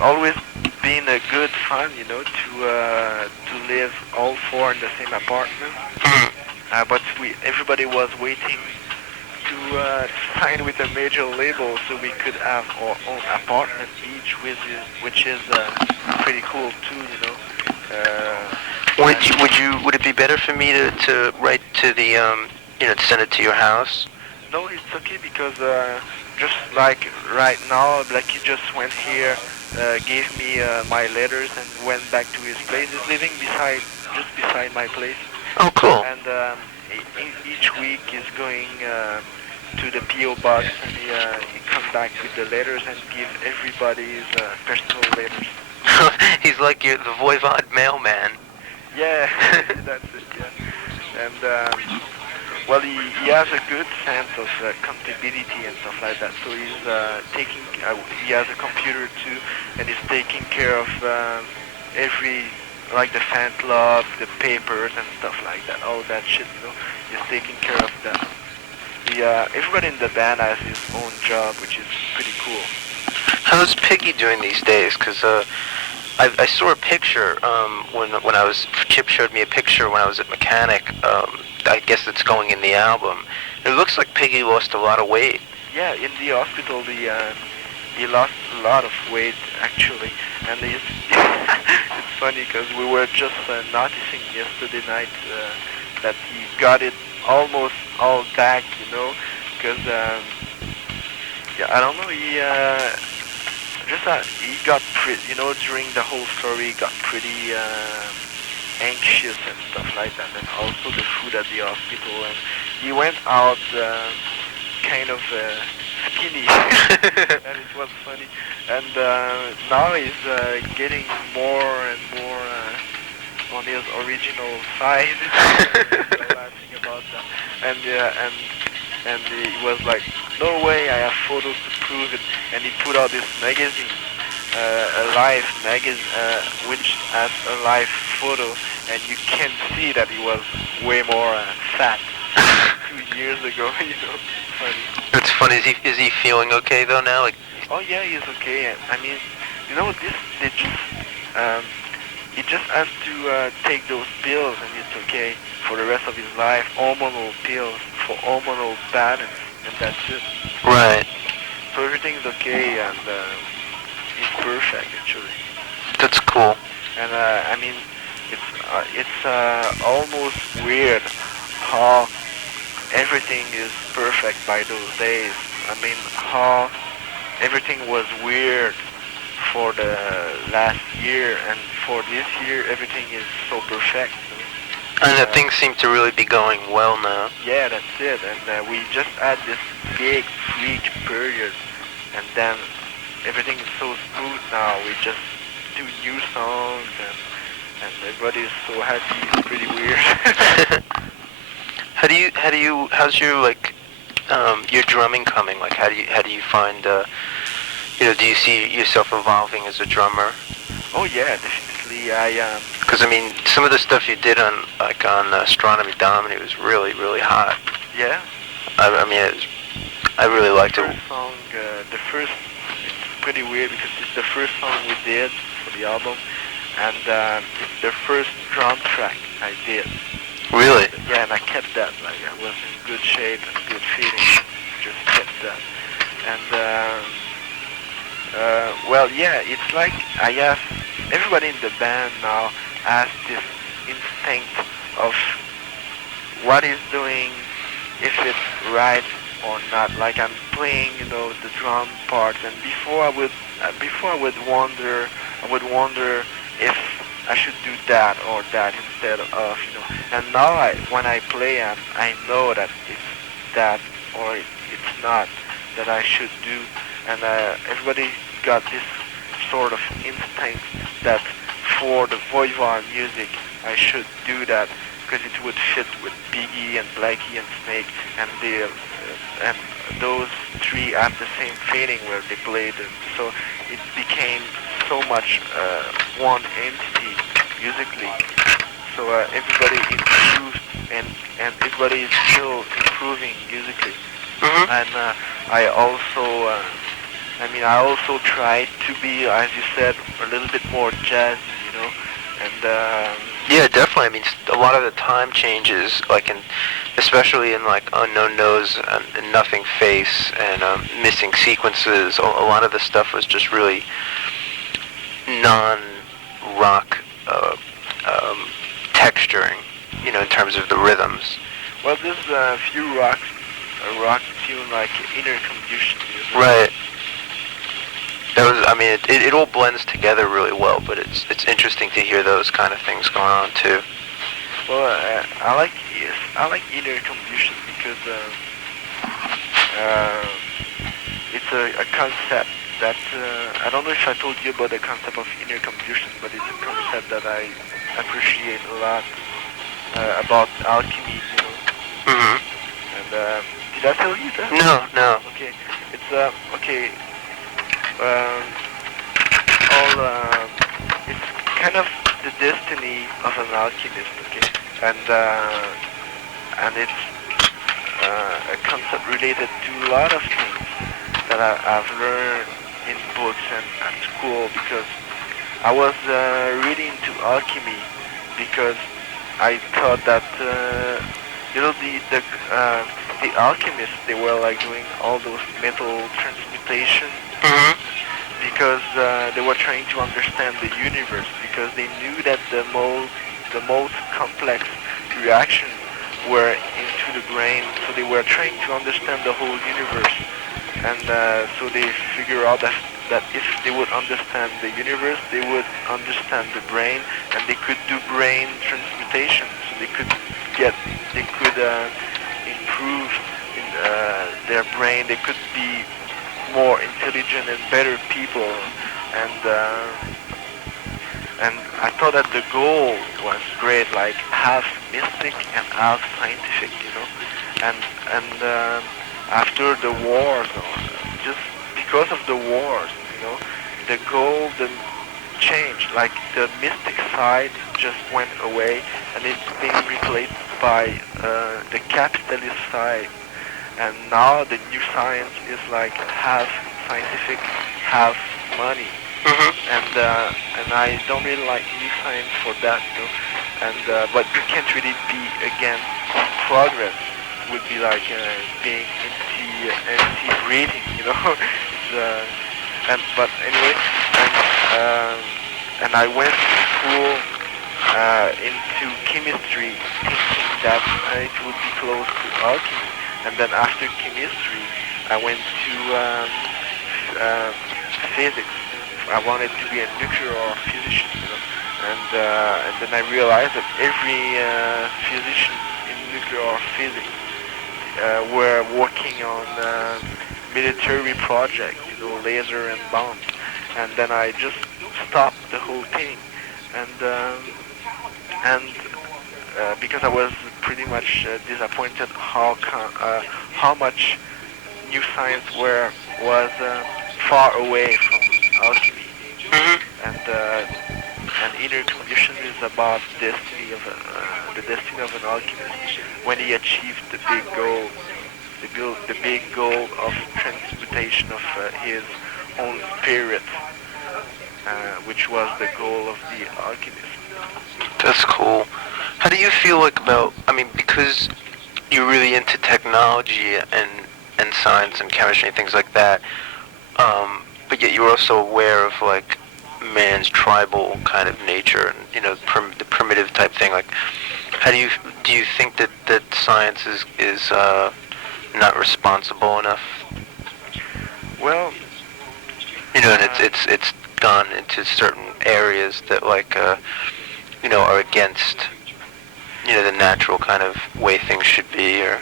always been a good fun, to live all four in the same apartment. But everybody was waiting to sign with a major label, so we could have our own apartment each, which is pretty cool too, you know. Would it be better for me to write to the to send it to your house? No, it's okay because just like right now, like he just went here, gave me my letters and went back to his place. He's living just beside my place. Oh, cool. And each week he's going to the PO box, and he comes back with the letters and give everybody his personal letters. He's like the Voivod mailman. Yeah, that's it. Yeah, and well, he has a good sense of compatibility and stuff like that. So he's he has a computer too, and he's taking care of like the fan club, the papers and stuff like that. All that shit, you know, he's taking care of that. Everybody in the band has his own job, which is pretty cool. How's Piggy doing these days? Because I saw a picture when I was Chip showed me a picture when I was at Mechanic. I guess it's going in the album. It looks like Piggy lost a lot of weight. Yeah, in the hospital, he lost a lot of weight actually, and it's funny because we were just noticing yesterday night that he got it almost all back, you know, because yeah, I don't know, he got pretty, you know, during the whole story, he got pretty anxious and stuff like that, and also the food at the hospital, and he went out kind of skinny, and it was funny, and now he's getting more and more on his original size. Laughing about that, and he was like, no way, I have photos to prove it, and he put out this magazine, a live magazine, which has a live photo, and you can see that he was way more fat 2 years ago. You know, it's funny. It's funny. Is he feeling okay though now? Like, oh yeah, he's okay. I mean, you know, he just has to take those pills, and it's okay for the rest of his life. Hormonal pills for hormonal balance, and that's it. Right. So everything's okay, and he's perfect actually. That's cool. And I mean, it's almost weird how everything is perfect by those days. I mean, how everything was weird for the last year, and for this year everything is so perfect. And that things seem to really be going well now. Yeah, that's it. And we just had this big freak period, and then everything is so smooth now. We just do new songs, and everybody is so happy. It's pretty weird. How's your your drumming coming? Like, how do you find do you see yourself evolving as a drummer? Oh yeah, definitely. Because I mean, some of the stuff you did on Astronomy Dominant was really, really hot. Yeah. I mean, I really liked it. It's pretty weird because it's the first song we did for the album, and it's the first drum track I did. Really? Yeah, and I kept that. Like, I was in good shape and good feeling. Just kept that. And well, yeah, it's like I have everybody in the band now has this instinct of what he's doing, if it's right or not. Like I'm playing, you know, the drum part, and before I would wonder if I should do that or that instead of, you know. And now when I play, I know that it's that or it's not that I should do. And everybody got this sort of instinct that for the Voivod music, I should do that because it would fit with Biggie and Blackie and Snake, and and those three have the same feeling where they played it. So it became so much one entity musically. So everybody improved, and everybody is still improving musically. Mm-hmm. And I also tried to be, as you said, a little bit more jazzy, you know, and yeah, definitely. I mean, a lot of the time changes, like in especially in like Unknown Nose and Nothing Face and Missing Sequences. A lot of the stuff was just really non-rock texturing, you know, in terms of the rhythms. Well, there's a few rock tune like Inner Confusion. Right. That was, I mean, it all blends together really well, but it's interesting to hear those kind of things going on too. Well, I like Inner Confusion because it's a concept that I don't know if I told you about the concept of inner confusion, but it's a concept that I appreciate a lot about alchemy, you know. Mm-hmm. And did I tell you that? No. Okay, it's okay. It's kind of the destiny of an alchemist, okay, and it's a concept related to a lot of things that I've learned in books and at school, because I was really into alchemy because I thought that you know the alchemists, they were like doing all those metal transmutation. Mm-hmm. Because they were trying to understand the universe, because they knew that the most complex reactions were into the brain, so they were trying to understand the whole universe, and so they figure out that if they would understand the universe, they would understand the brain, and they could do brain transmutation, so they could improve in their brain, they could be more intelligent and better people, and I thought that the goal was great, like half mystic and half scientific, you know, and after the wars, just because of the wars, you know, the goal changed, like the mystic side just went away, and it's being replaced by the capitalist side. And now the new science is like half scientific, half money. Mm-hmm. And I don't really like new science for that, you know. And but you can't really be against progress. It would be like being anti-breeding, you know. But anyway, and I went to school into chemistry, thinking that it would be close to alchemy. And then after chemistry, I went to physics. I wanted to be a nuclear physician, you know. And then I realized that every physician in nuclear physics were working on military projects, you know, laser and bombs. And then I just stopped the whole thing, and because I was pretty much disappointed how much new science was far away from alchemy. Mm-hmm. And inner confusion is about the destiny of an alchemist when he achieved the big goal, the big goal of transmutation of his own spirit, which was the goal of the alchemist. That's cool. How do you feel like about, I mean, because you're really into technology and science and chemistry and things like that, but yet you're also aware of like man's tribal kind of nature and, you know, the primitive type thing. Like, how do you think that science is not responsible enough? Well, you know, and it's gone into certain areas that like you know, are against, you know, the natural kind of way things should be, or.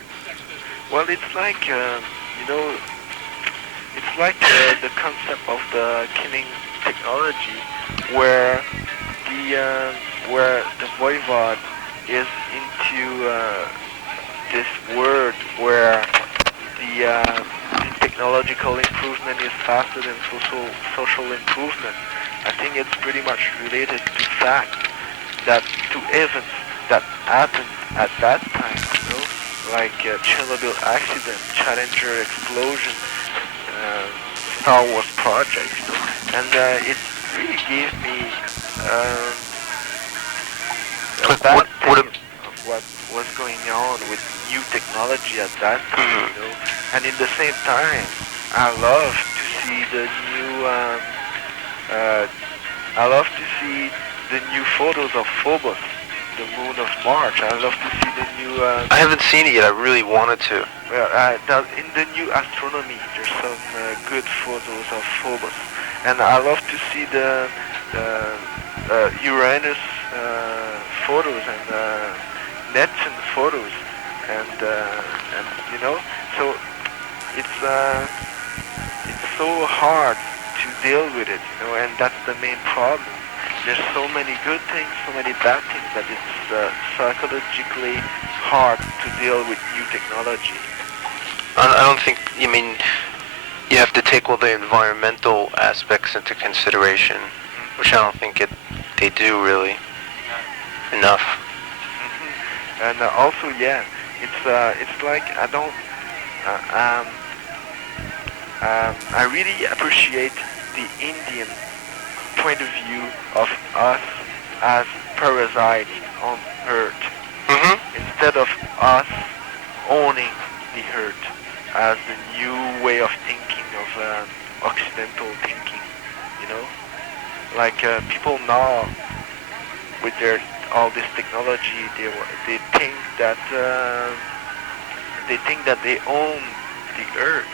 Well, it's like you know, it's like the concept of the killing technology, where the Voivod is into this word where the technological improvement is faster than social improvement. I think it's pretty much related to fact that to events that happened at that time, you know, like Chernobyl accident, Challenger explosion, Star Wars project, you know, and it really gave me a bad thing of what was going on with new technology at that time, you know. And in the same time, I love to see the new I love to see the new photos of Phobos, the moon of Mars. I love to see the new. I haven't seen it yet. I really wanted to. Well, in the new astronomy, there's some good photos of Phobos, and I love to see the Uranus photos and Neptune photos, and you know, so it's so hard to deal with it, you know, and that's the main problem. There's so many good things, so many bad things that it's psychologically hard to deal with new technology. I don't think, you mean, you have to take all the environmental aspects into consideration, which I don't think they do really enough. And also, yeah, it's like I really appreciate the Indian point of view of us as parasites on Earth, instead of us owning the Earth as the new way of thinking of Occidental thinking, you know, like people now with all this technology, they think that they own the Earth,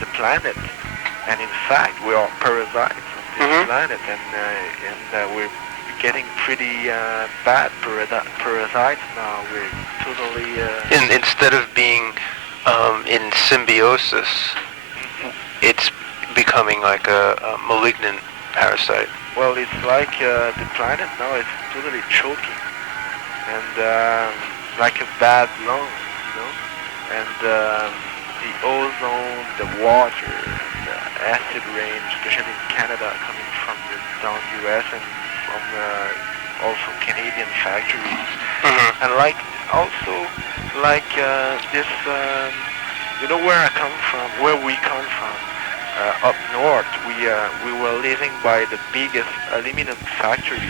the planet, and in fact we are parasites of this planet, and we're getting pretty bad parasites now. We're totally instead of being in symbiosis, it's becoming like a malignant parasite. Well, it's like the planet now is totally choking, and like a bad lung, you know, and the ozone, the water, the acid rain, especially in Canada, coming from the down U.S. and from also Canadian factories, and like also like this, you know, where we come from. Up north, we were living by the biggest aluminum factories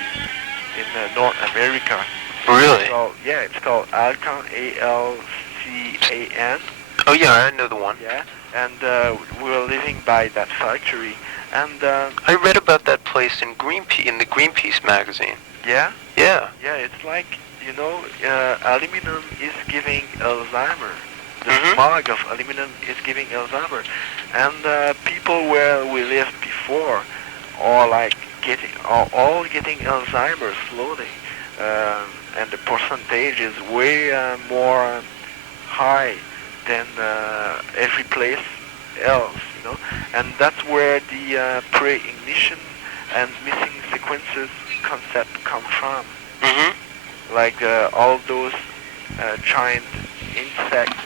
in North America. Really? It's called Alcan, ALCAN. Oh yeah, I know the one. Yeah, and we were living by that factory, and I read about that place in the Greenpeace magazine. Yeah. Yeah. Yeah, it's like, you know, aluminum is giving Alzheimer. The smog of aluminum is giving Alzheimer, and people where we lived before are like all getting Alzheimer slowly, and the percentage is way more high than every place else, you know, and that's where the pre-ignition and missing sequences concept come from. Like all those giant insects,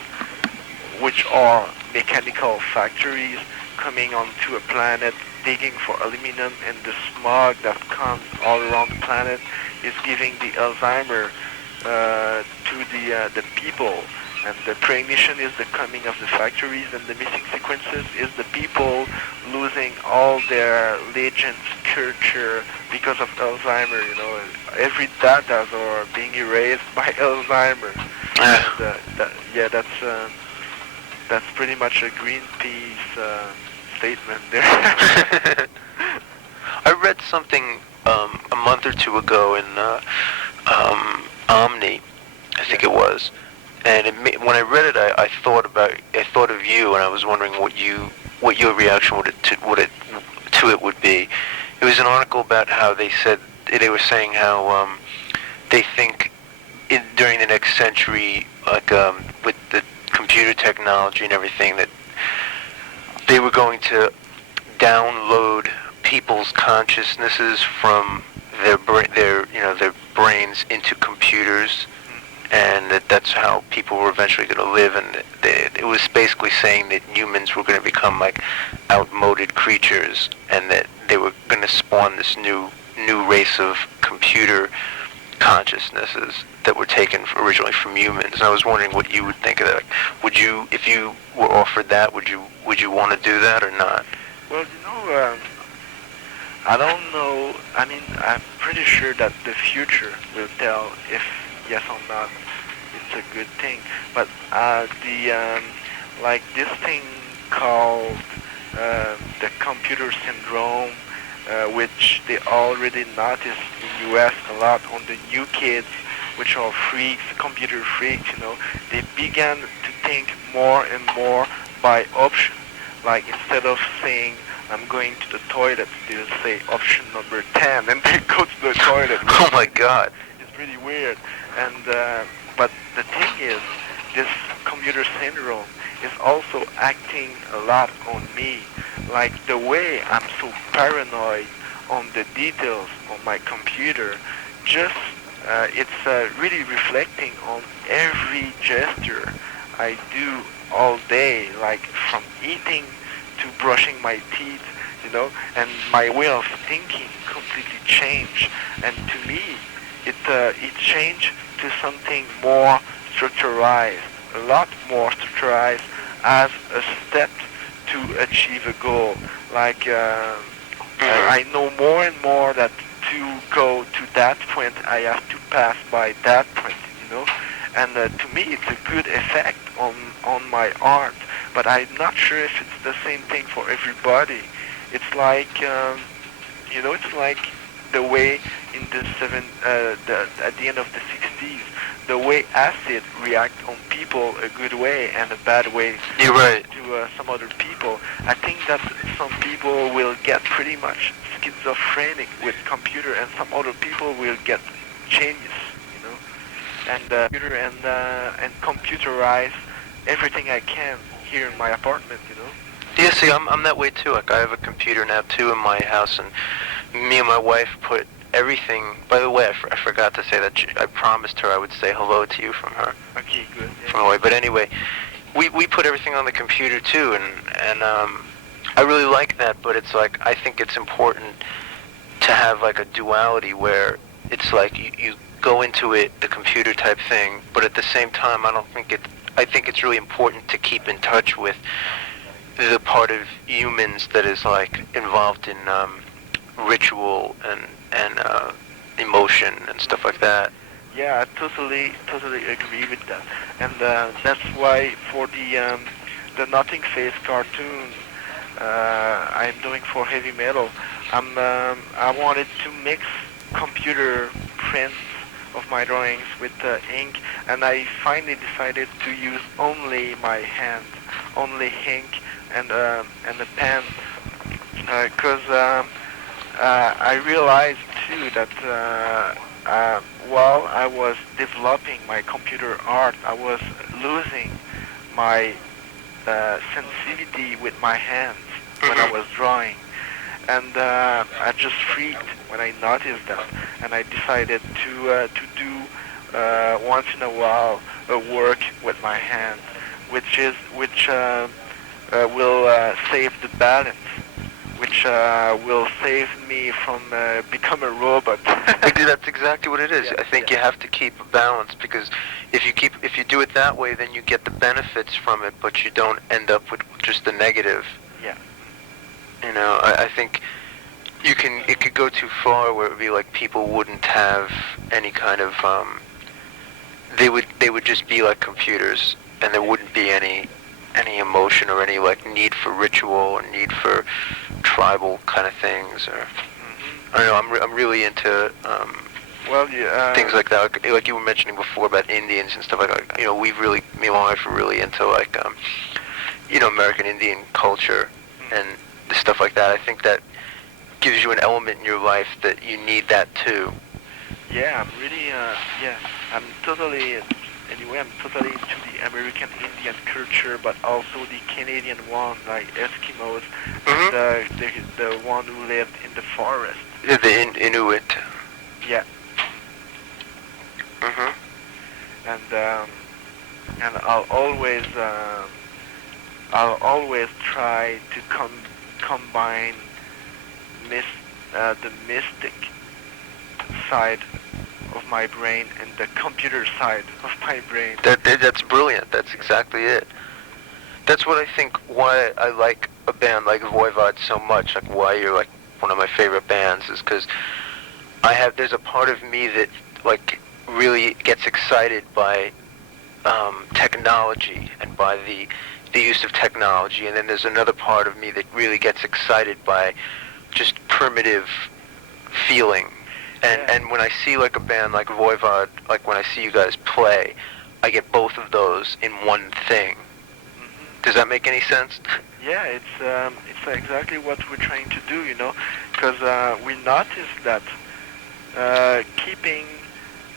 which are mechanical factories coming onto a planet, digging for aluminum, and the smog that comes all around the planet is giving the Alzheimer to the people. And the pre-ignition is the coming of the factories, and the missing sequences is the people losing all their legends, culture, because of Alzheimer. You know, every data are being erased by Alzheimer. And, that's pretty much a Greenpeace statement there. I read something a month or two ago in Omni, I think it was, and when I read it, I thought of you, and I was wondering what your reaction to it would be. It was an article about how they were saying how they think during the next century, like with the computer technology and everything, that they were going to download people's consciousnesses from their brains into computers, and that's how people were eventually going to live. And it was basically saying that humans were going to become like outmoded creatures, and that they were going to spawn this new race of computer consciousnesses that were taken originally from humans. And I was wondering what you would think of that. Would you, if you were offered that, would you want to do that or not? Well, you know, I don't know. I mean, I'm pretty sure that the future will tell if yes or not it's a good thing. But like this thing called the computer syndrome, which they already noticed in U.S. a lot on the new kids, which are freaks, computer freaks, they began to think more and more by option. Like instead of saying, I'm going to the toilet, they'll say option number 10, and they go to the toilet. Oh my God. It's really weird. And but the thing is, this computer syndrome is also acting a lot on me. Like the way I'm so paranoid on the details on my computer, just it's really reflecting on every gesture I do all day, like from eating to brushing my teeth, and my way of thinking completely changed. And to me, it changed to something more structurized, a lot more structurized as a step to achieve a goal. Like I know more and more that to go to that point, I have to pass by that point, And to me, it's a good effect on my art. But I'm not sure if it's the same thing for everybody. It's like, it's like the way in at the end of the 60s, the way acid react on people a good way and a bad way. You're right. To some other people. I think that some people will get pretty much schizophrenic with computer, and some other people will get genius, and computer and computerize everything I can here in my apartment, Yeah, see, I'm that way too. Like I have a computer now too in my house, and me and my wife put everything. By the way, I forgot to say that I promised her I would say hello to you from her. Okay, good. Yeah. From away. But anyway, we put everything on the computer too, and I really like that. But it's like I think it's important to have like a duality where it's like you go into it, the computer type thing, but at the same time, I think it's really important to keep in touch with the part of humans that is like involved in ritual and emotion and stuff like that. Yeah, I totally agree with that, and that's why for the Nothing Face cartoon I'm doing for heavy metal, I wanted to mix computer prints of my drawings with ink, and I finally decided to use only my hand, only ink and a pen, because I realized too that while I was developing my computer art, I was losing my sensitivity with my hands when I was drawing. And I just freaked when I noticed that, and I decided to do once in a while a work with my hands, which will save the balance, which will save me from become a robot. That's exactly what it is. Yeah, I think you have to keep a balance, because if you do it that way, then you get the benefits from it, but you don't end up with just the negative. Yeah. I think it could go too far where it would be like people wouldn't have any kind of they would just be like computers, and there wouldn't be any emotion or any like need for ritual or need for tribal kind of things, or I don't know. I'm really into things like that, like you were mentioning before about Indians and stuff like that. Me and my wife are really into like American Indian culture and the stuff like that. I think that gives you an element in your life that you need that too. Yeah, I'm really, I'm totally into the American Indian culture, but also the Canadian one, like Eskimos, and the one who lived in the forest. The Inuit. Yeah. And I'll always try to combine the mystic side of my brain and the computer side of my brain. That's brilliant. That's exactly it. That's what I think why I like a band like Voivod so much, like why you're like one of my favorite bands, is because there's a part of me that like really gets excited by technology and by the use of technology, and then there's another part of me that really gets excited by just primitive feeling. And when I see like a band like Voivod, like when I see you guys play, I get both of those in one thing. Mm-hmm. Does that make any sense? Yeah, it's exactly what we're trying to do, you know, because we noticed that keeping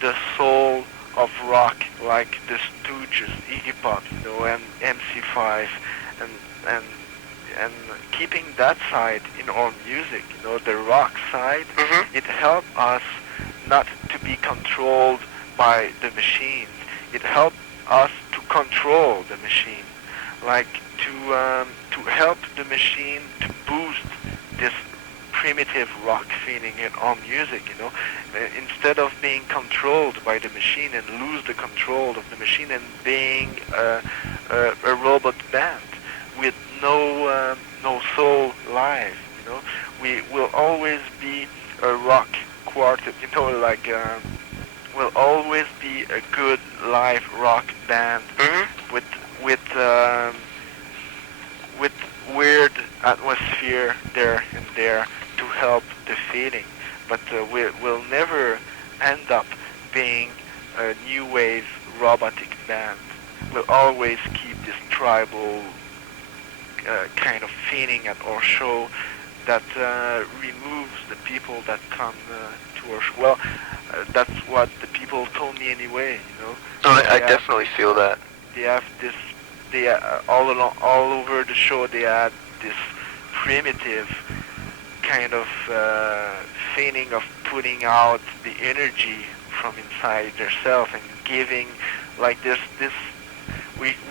the soul of rock, like the Stooges, Iggy Pop, you know, and MC5, and and and keeping that side in our music, you know, the rock side, Mm-hmm. it helped us not to be controlled by the machines. It helped us to control the machine, like to help the machine to boost this primitive rock feeling in our music, you know, instead of being controlled by the machine and lose the control of the machine and being a robot band with no soul live, you know. We will always be a rock quartet, you know, like will always be a good live rock band Mm-hmm. with weird atmosphere there and there to help the feeling, but we'll never end up being a new wave robotic band. We'll always keep this tribal kind of feeling at our show that removes the people that come to our show. Well, that's what the people told me anyway, you know. Oh, I They have definitely feel that. they have this, they all along, all over the show, they had this primitive kind of feeling of putting out the energy from inside themselves and giving, like this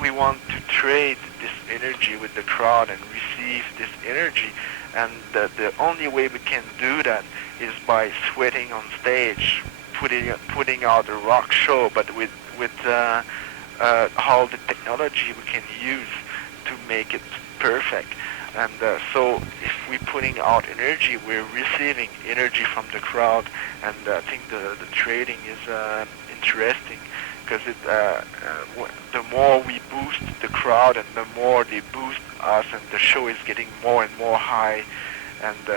we want to trade this energy with the crowd and receive this energy, and the only way we can do that is by sweating on stage, putting out a rock show, but with all the technology we can use to make it perfect. And so if we're putting out energy, we're receiving energy from the crowd, and I think the trading is interesting, because the more we boost the crowd and the more they boost us, and the show is getting more and more high, and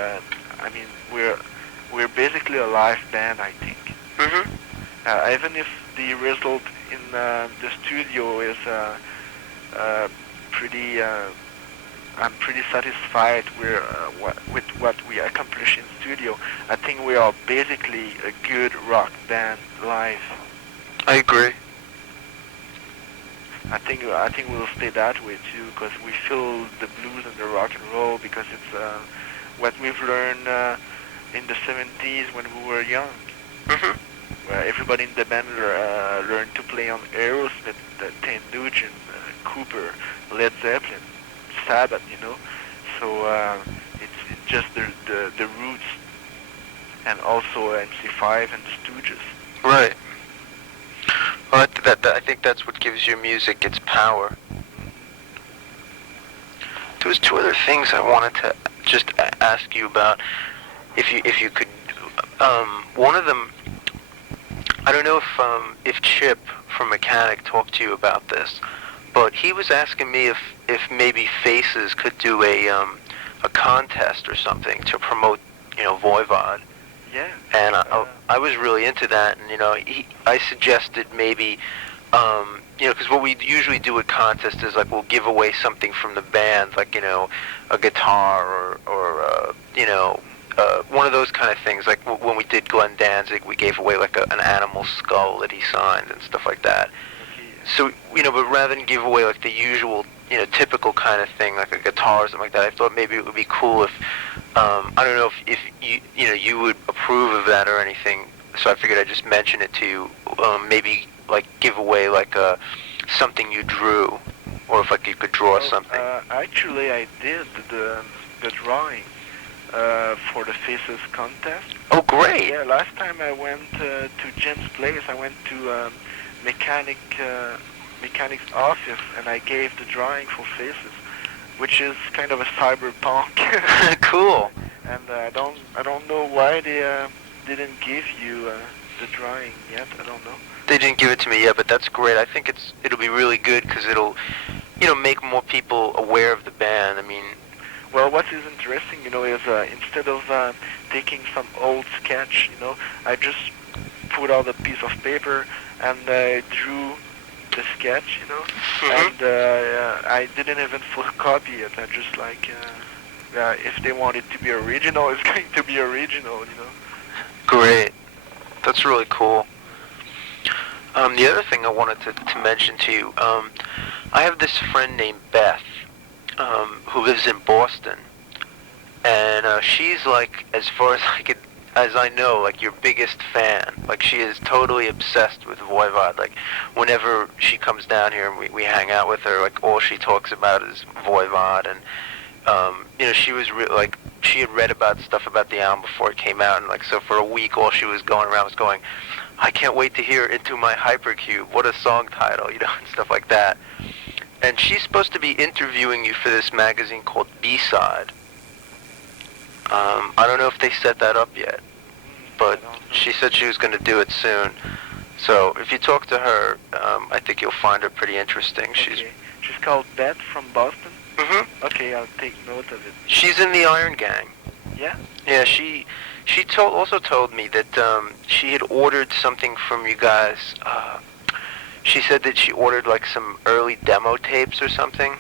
I mean we're basically a live band, I think. Mm-hmm. Even if the result in the studio is pretty, I'm pretty satisfied with what we accomplish in studio. I think we are basically a good rock band live. I agree. I think we'll stay that way too, because we feel the blues and the rock and roll, because it's what we've learned in the 70s when we were young. Mm-hmm. Where everybody in the band learned to play on Aerosmith, Ted Nugent, Cooper, Led Zeppelin, Sabbath, you know. So it's just the roots, and also MC5 and the Stooges. Right. Well, I think that's what gives your music its power. There was two other things I wanted to just ask you about, if you could. One of them, I don't know if Chip from Mechanic talked to you about this, but he was asking me if maybe Faces could do a contest or something to promote, you know, Voivod. Yeah. And I was really into that, and you know, I suggested maybe, you know, because what we usually do at contests is like we'll give away something from the band, like, you know, a guitar or you know, one of those kind of things. Like when we did Glenn Danzig, we gave away like an animal skull that he signed and stuff like that. So, you know, but rather than give away like the usual, you know, typical kind of thing, like a guitar or something like that, I thought maybe it would be cool if, I don't know if you know, you would approve of that or anything. So I figured I'd just mention it to you. Maybe like give away like something you drew, or if like you could draw something. Actually, I did the drawing for the Faces contest. Oh, great! Yeah, last time I went to Jim's place, I went to Mechanic's office, and I gave the drawing for Faces, which is kind of a cyberpunk. Cool. And I don't know why they didn't give you the the drawing yet. I don't know. They didn't give it to me yet, but that's great. I think it'll be really good because it'll, make more people aware of the band. I mean, well, what is interesting, is instead of taking some old sketch, I just put out a piece of paper and drew the sketch, and I didn't even photocopy it. I just if they want it to be original, it's going to be original, Great. That's really cool. The other thing I wanted to mention to you, I have this friend named Beth, who lives in Boston, and she's like, as far as I know, like your biggest fan. Like she is totally obsessed with Voivod. Like whenever she comes down here and we hang out with her, like all she talks about is Voivod, and she was she had read about stuff about the album before it came out, and like so for a week all she was going around was going, I can't wait to hear Into My Hypercube, what a song title, and stuff like that. And she's supposed to be interviewing you for this magazine called B-Side. I don't know if they set that up yet, but she said she was going to do it soon. So if you talk to her, I think you'll find her pretty interesting. Okay. She's called Beth from Boston? Mm-hmm. Okay, I'll take note of it. She's in the Iron Gang. Yeah? Yeah, she also told me that she had ordered something from you guys. She said that she ordered like some early demo tapes or something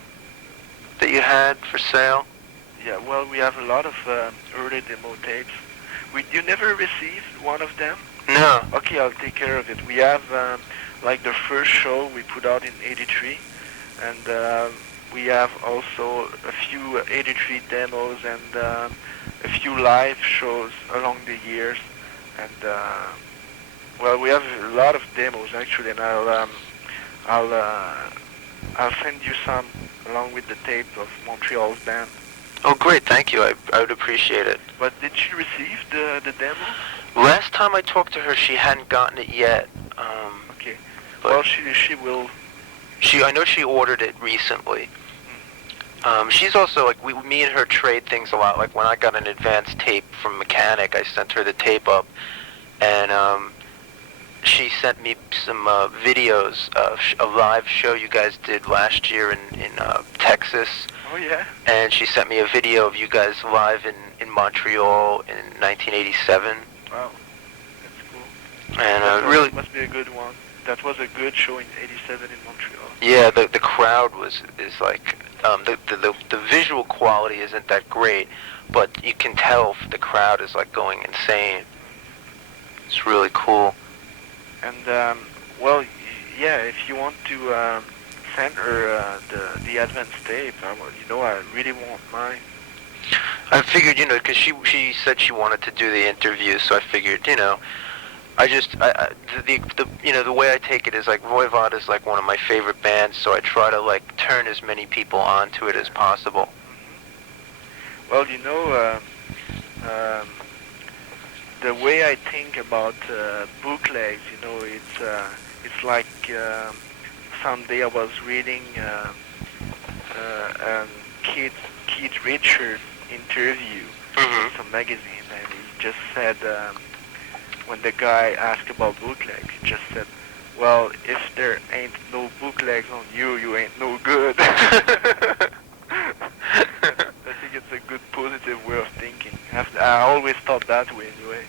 that you had for sale. Yeah, well, we have a lot of early demo tapes. You never received one of them? No. Okay, I'll take care of it. We have like the first show we put out in '83, and we have also a few '83 demos and a few live shows along the years, and well, we have a lot of demos actually, and I'll send you some along with the tape of Montreal's band. Oh, great! Thank you. I would appreciate it. But did she receive the demo? Last time I talked to her, she hadn't gotten it yet. Okay. Well, she will. I know she ordered it recently. She's also like me and her trade things a lot. Like when I got an advanced tape from Mechanic, I sent her the tape up, and she sent me some videos of a live show you guys did last year in Texas. Oh yeah. And she sent me a video of you guys live in Montreal in 1987. Wow, that's cool. And that really must be a good one. That was a good show in '87 in Montreal. Yeah, the crowd is like the visual quality isn't that great, but you can tell the crowd is like going insane. It's really cool. And well, yeah, if you want to send her the advance tape, I really won't mind. I figured, because she said she wanted to do the interview, so I figured, the way I take it is like Voivod is like one of my favorite bands, so I try to like turn as many people onto it as possible. Well, the way I think about bootlegs, it's like someday I was reading Keith Richards' interview in some magazine, and he just said, when the guy asked about bootlegs, he just said, well, if there ain't no bootlegs on you, you ain't no good. I think it's a good positive way of thinking. I always thought that way anyway.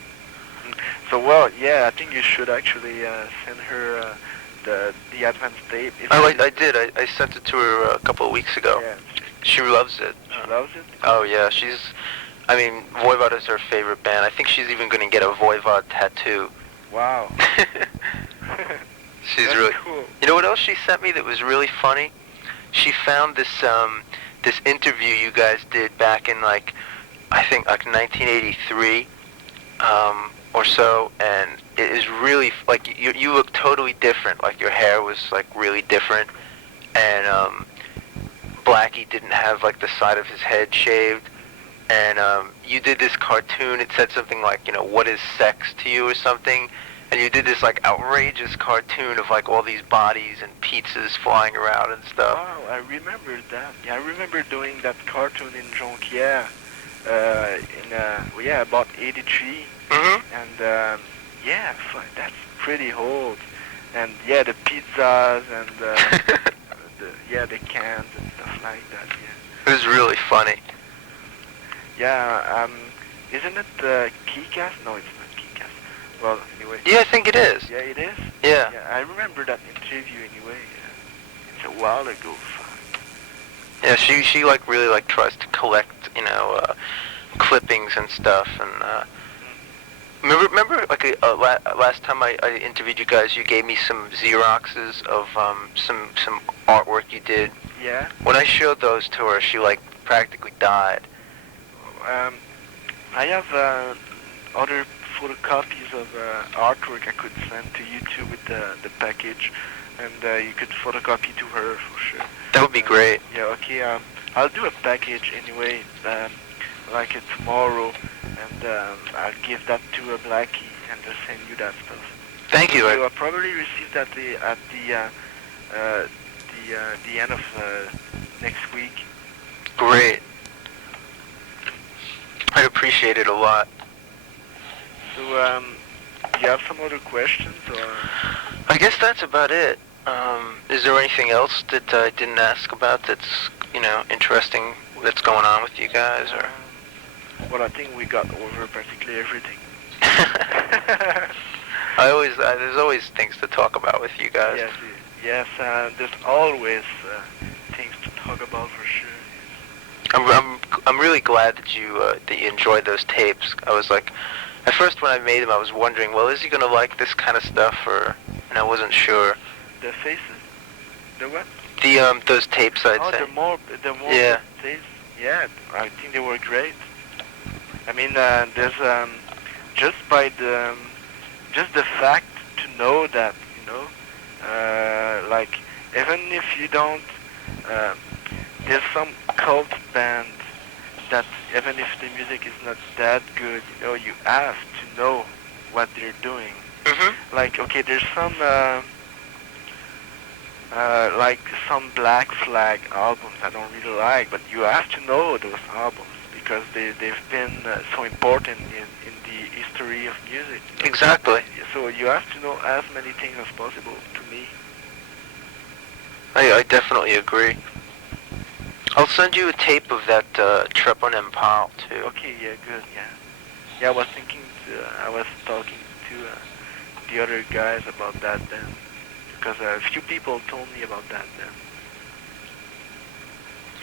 So, well, yeah, I think you should actually send her the advance tape. I did. I sent it to her a couple of weeks ago. Yeah. She loves it. She loves it? Oh, yeah. Voivod is her favorite band. I think she's even going to get a Voivod tattoo. Wow. She's That's really cool. You know what else she sent me that was really funny? She found this interview you guys did back in I think 1983 or so, and it is really you look totally different. Like your hair was really different, and Blackie didn't have the side of his head shaved, and you did this cartoon. It said something like, what is sex to you or something, and you did this outrageous cartoon of all these bodies and pizzas flying around and stuff. Wow, I remember that. Yeah, I remember doing that cartoon in Jonquière about '83, Mm-hmm. and Yeah, that's pretty old. And yeah, the pizzas and the cans and stuff like that. Yeah. It was really funny. Yeah. Isn't it Keycast? No, it's not Keycast. Well, anyway. Yeah, I think it is. Yeah, it is. Yeah. Yeah, I remember that interview anyway. It's a while ago. Yeah, she like really like tries to collect, clippings and stuff, and remember like last time I interviewed you guys, you gave me some Xeroxes of some artwork you did. Yeah. When I showed those to her, she like practically died. I have other photocopies of artwork I could send to you too with the package, and you could photocopy to her for sure. That would be great. Yeah, okay. I'll do a package anyway, like tomorrow, and I'll give that to Blackie and just send you that stuff. Thank you. So I'll probably receive that at the end of next week. Great. I'd appreciate it a lot. So, do you have some other questions, or? I guess that's about it. Is there anything else that I didn't ask about that's, interesting that's going on with you guys, or? Well, I think we got over practically everything. There's always things to talk about with you guys. Yes, there's always things to talk about for sure. I'm really glad that you enjoyed those tapes. I was like, at first when I made them, I was wondering, well, is he gonna like this kind of stuff, and I wasn't sure. The faces, the what? Those tapes I'd say. The more yeah. tapes. Yeah, I think they were great. I mean, there's just the fact to know that, like even if you don't, there's some cult band that even if the music is not that good, you have to know what they're doing. Mm-hmm. Like, okay, there's some Black Flag albums I don't really like, but you have to know those albums because they've been so important in the history of music. Exactly. So you have to know as many things as possible, to me. I definitely agree. I'll send you a tape of that Trepon Impal too. Okay, yeah, good, yeah. Yeah, I was talking to the other guys about that then, because a few people told me about that then.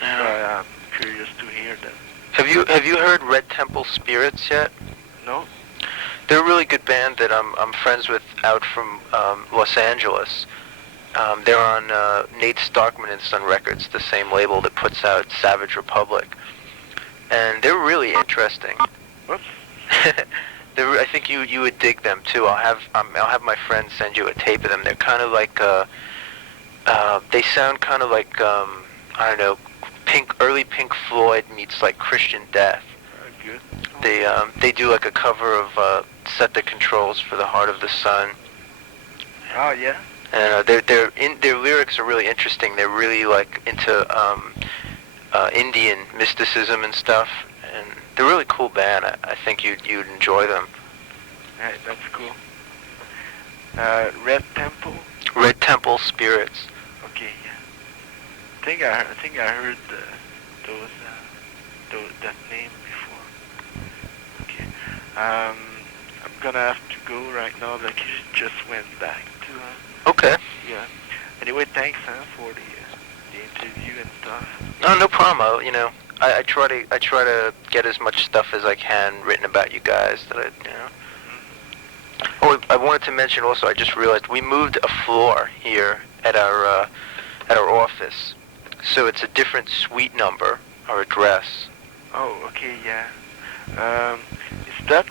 Yeah. So I'm curious to hear that. Have you heard Red Temple Spirits yet? No. They're a really good band that I'm friends with out from Los Angeles. They're on Nate Starkman and Son Records, the same label that puts out Savage Republic, and they're really interesting. Whoops. I think you would dig them too. I'll have my friend send you a tape of them. They're kind of like they sound kind of like I don't know, early Pink Floyd meets like Christian Death. Good. They do like a cover of Set the Controls for the Heart of the Sun. Oh yeah. And their lyrics are really interesting. They're really like into Indian mysticism and stuff, and they're a really cool band. I think you'd enjoy them. Right, that's cool. Red Temple. Red Temple Spirits. Okay, yeah. I think I heard that name before. Okay. I'm gonna have to go right now. Like he just went back to. Okay. Yeah. Anyway, thanks for the interview and stuff. No problem. I try to get as much stuff as I can written about you guys that Oh, I wanted to mention also. I just realized we moved a floor here at our office, so it's a different suite number or address. Oh, okay, yeah. Is that?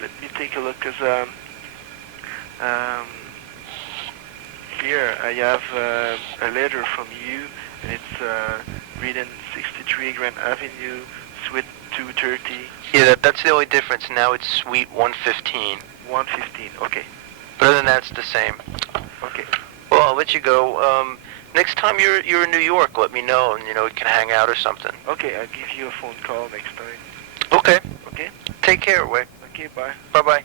Let me take a look, cause here I have a letter from you, and it's written 63 Grand Avenue, Suite 230. Yeah, that's the only difference. Now it's Suite 115. 115. Okay. But other than that, it's the same. Okay. Well, I'll let you go. Next time you're in New York, let me know, and we can hang out or something. Okay, I'll give you a phone call next time. Okay. Okay. Take care, Wick. Okay, bye. Bye-bye.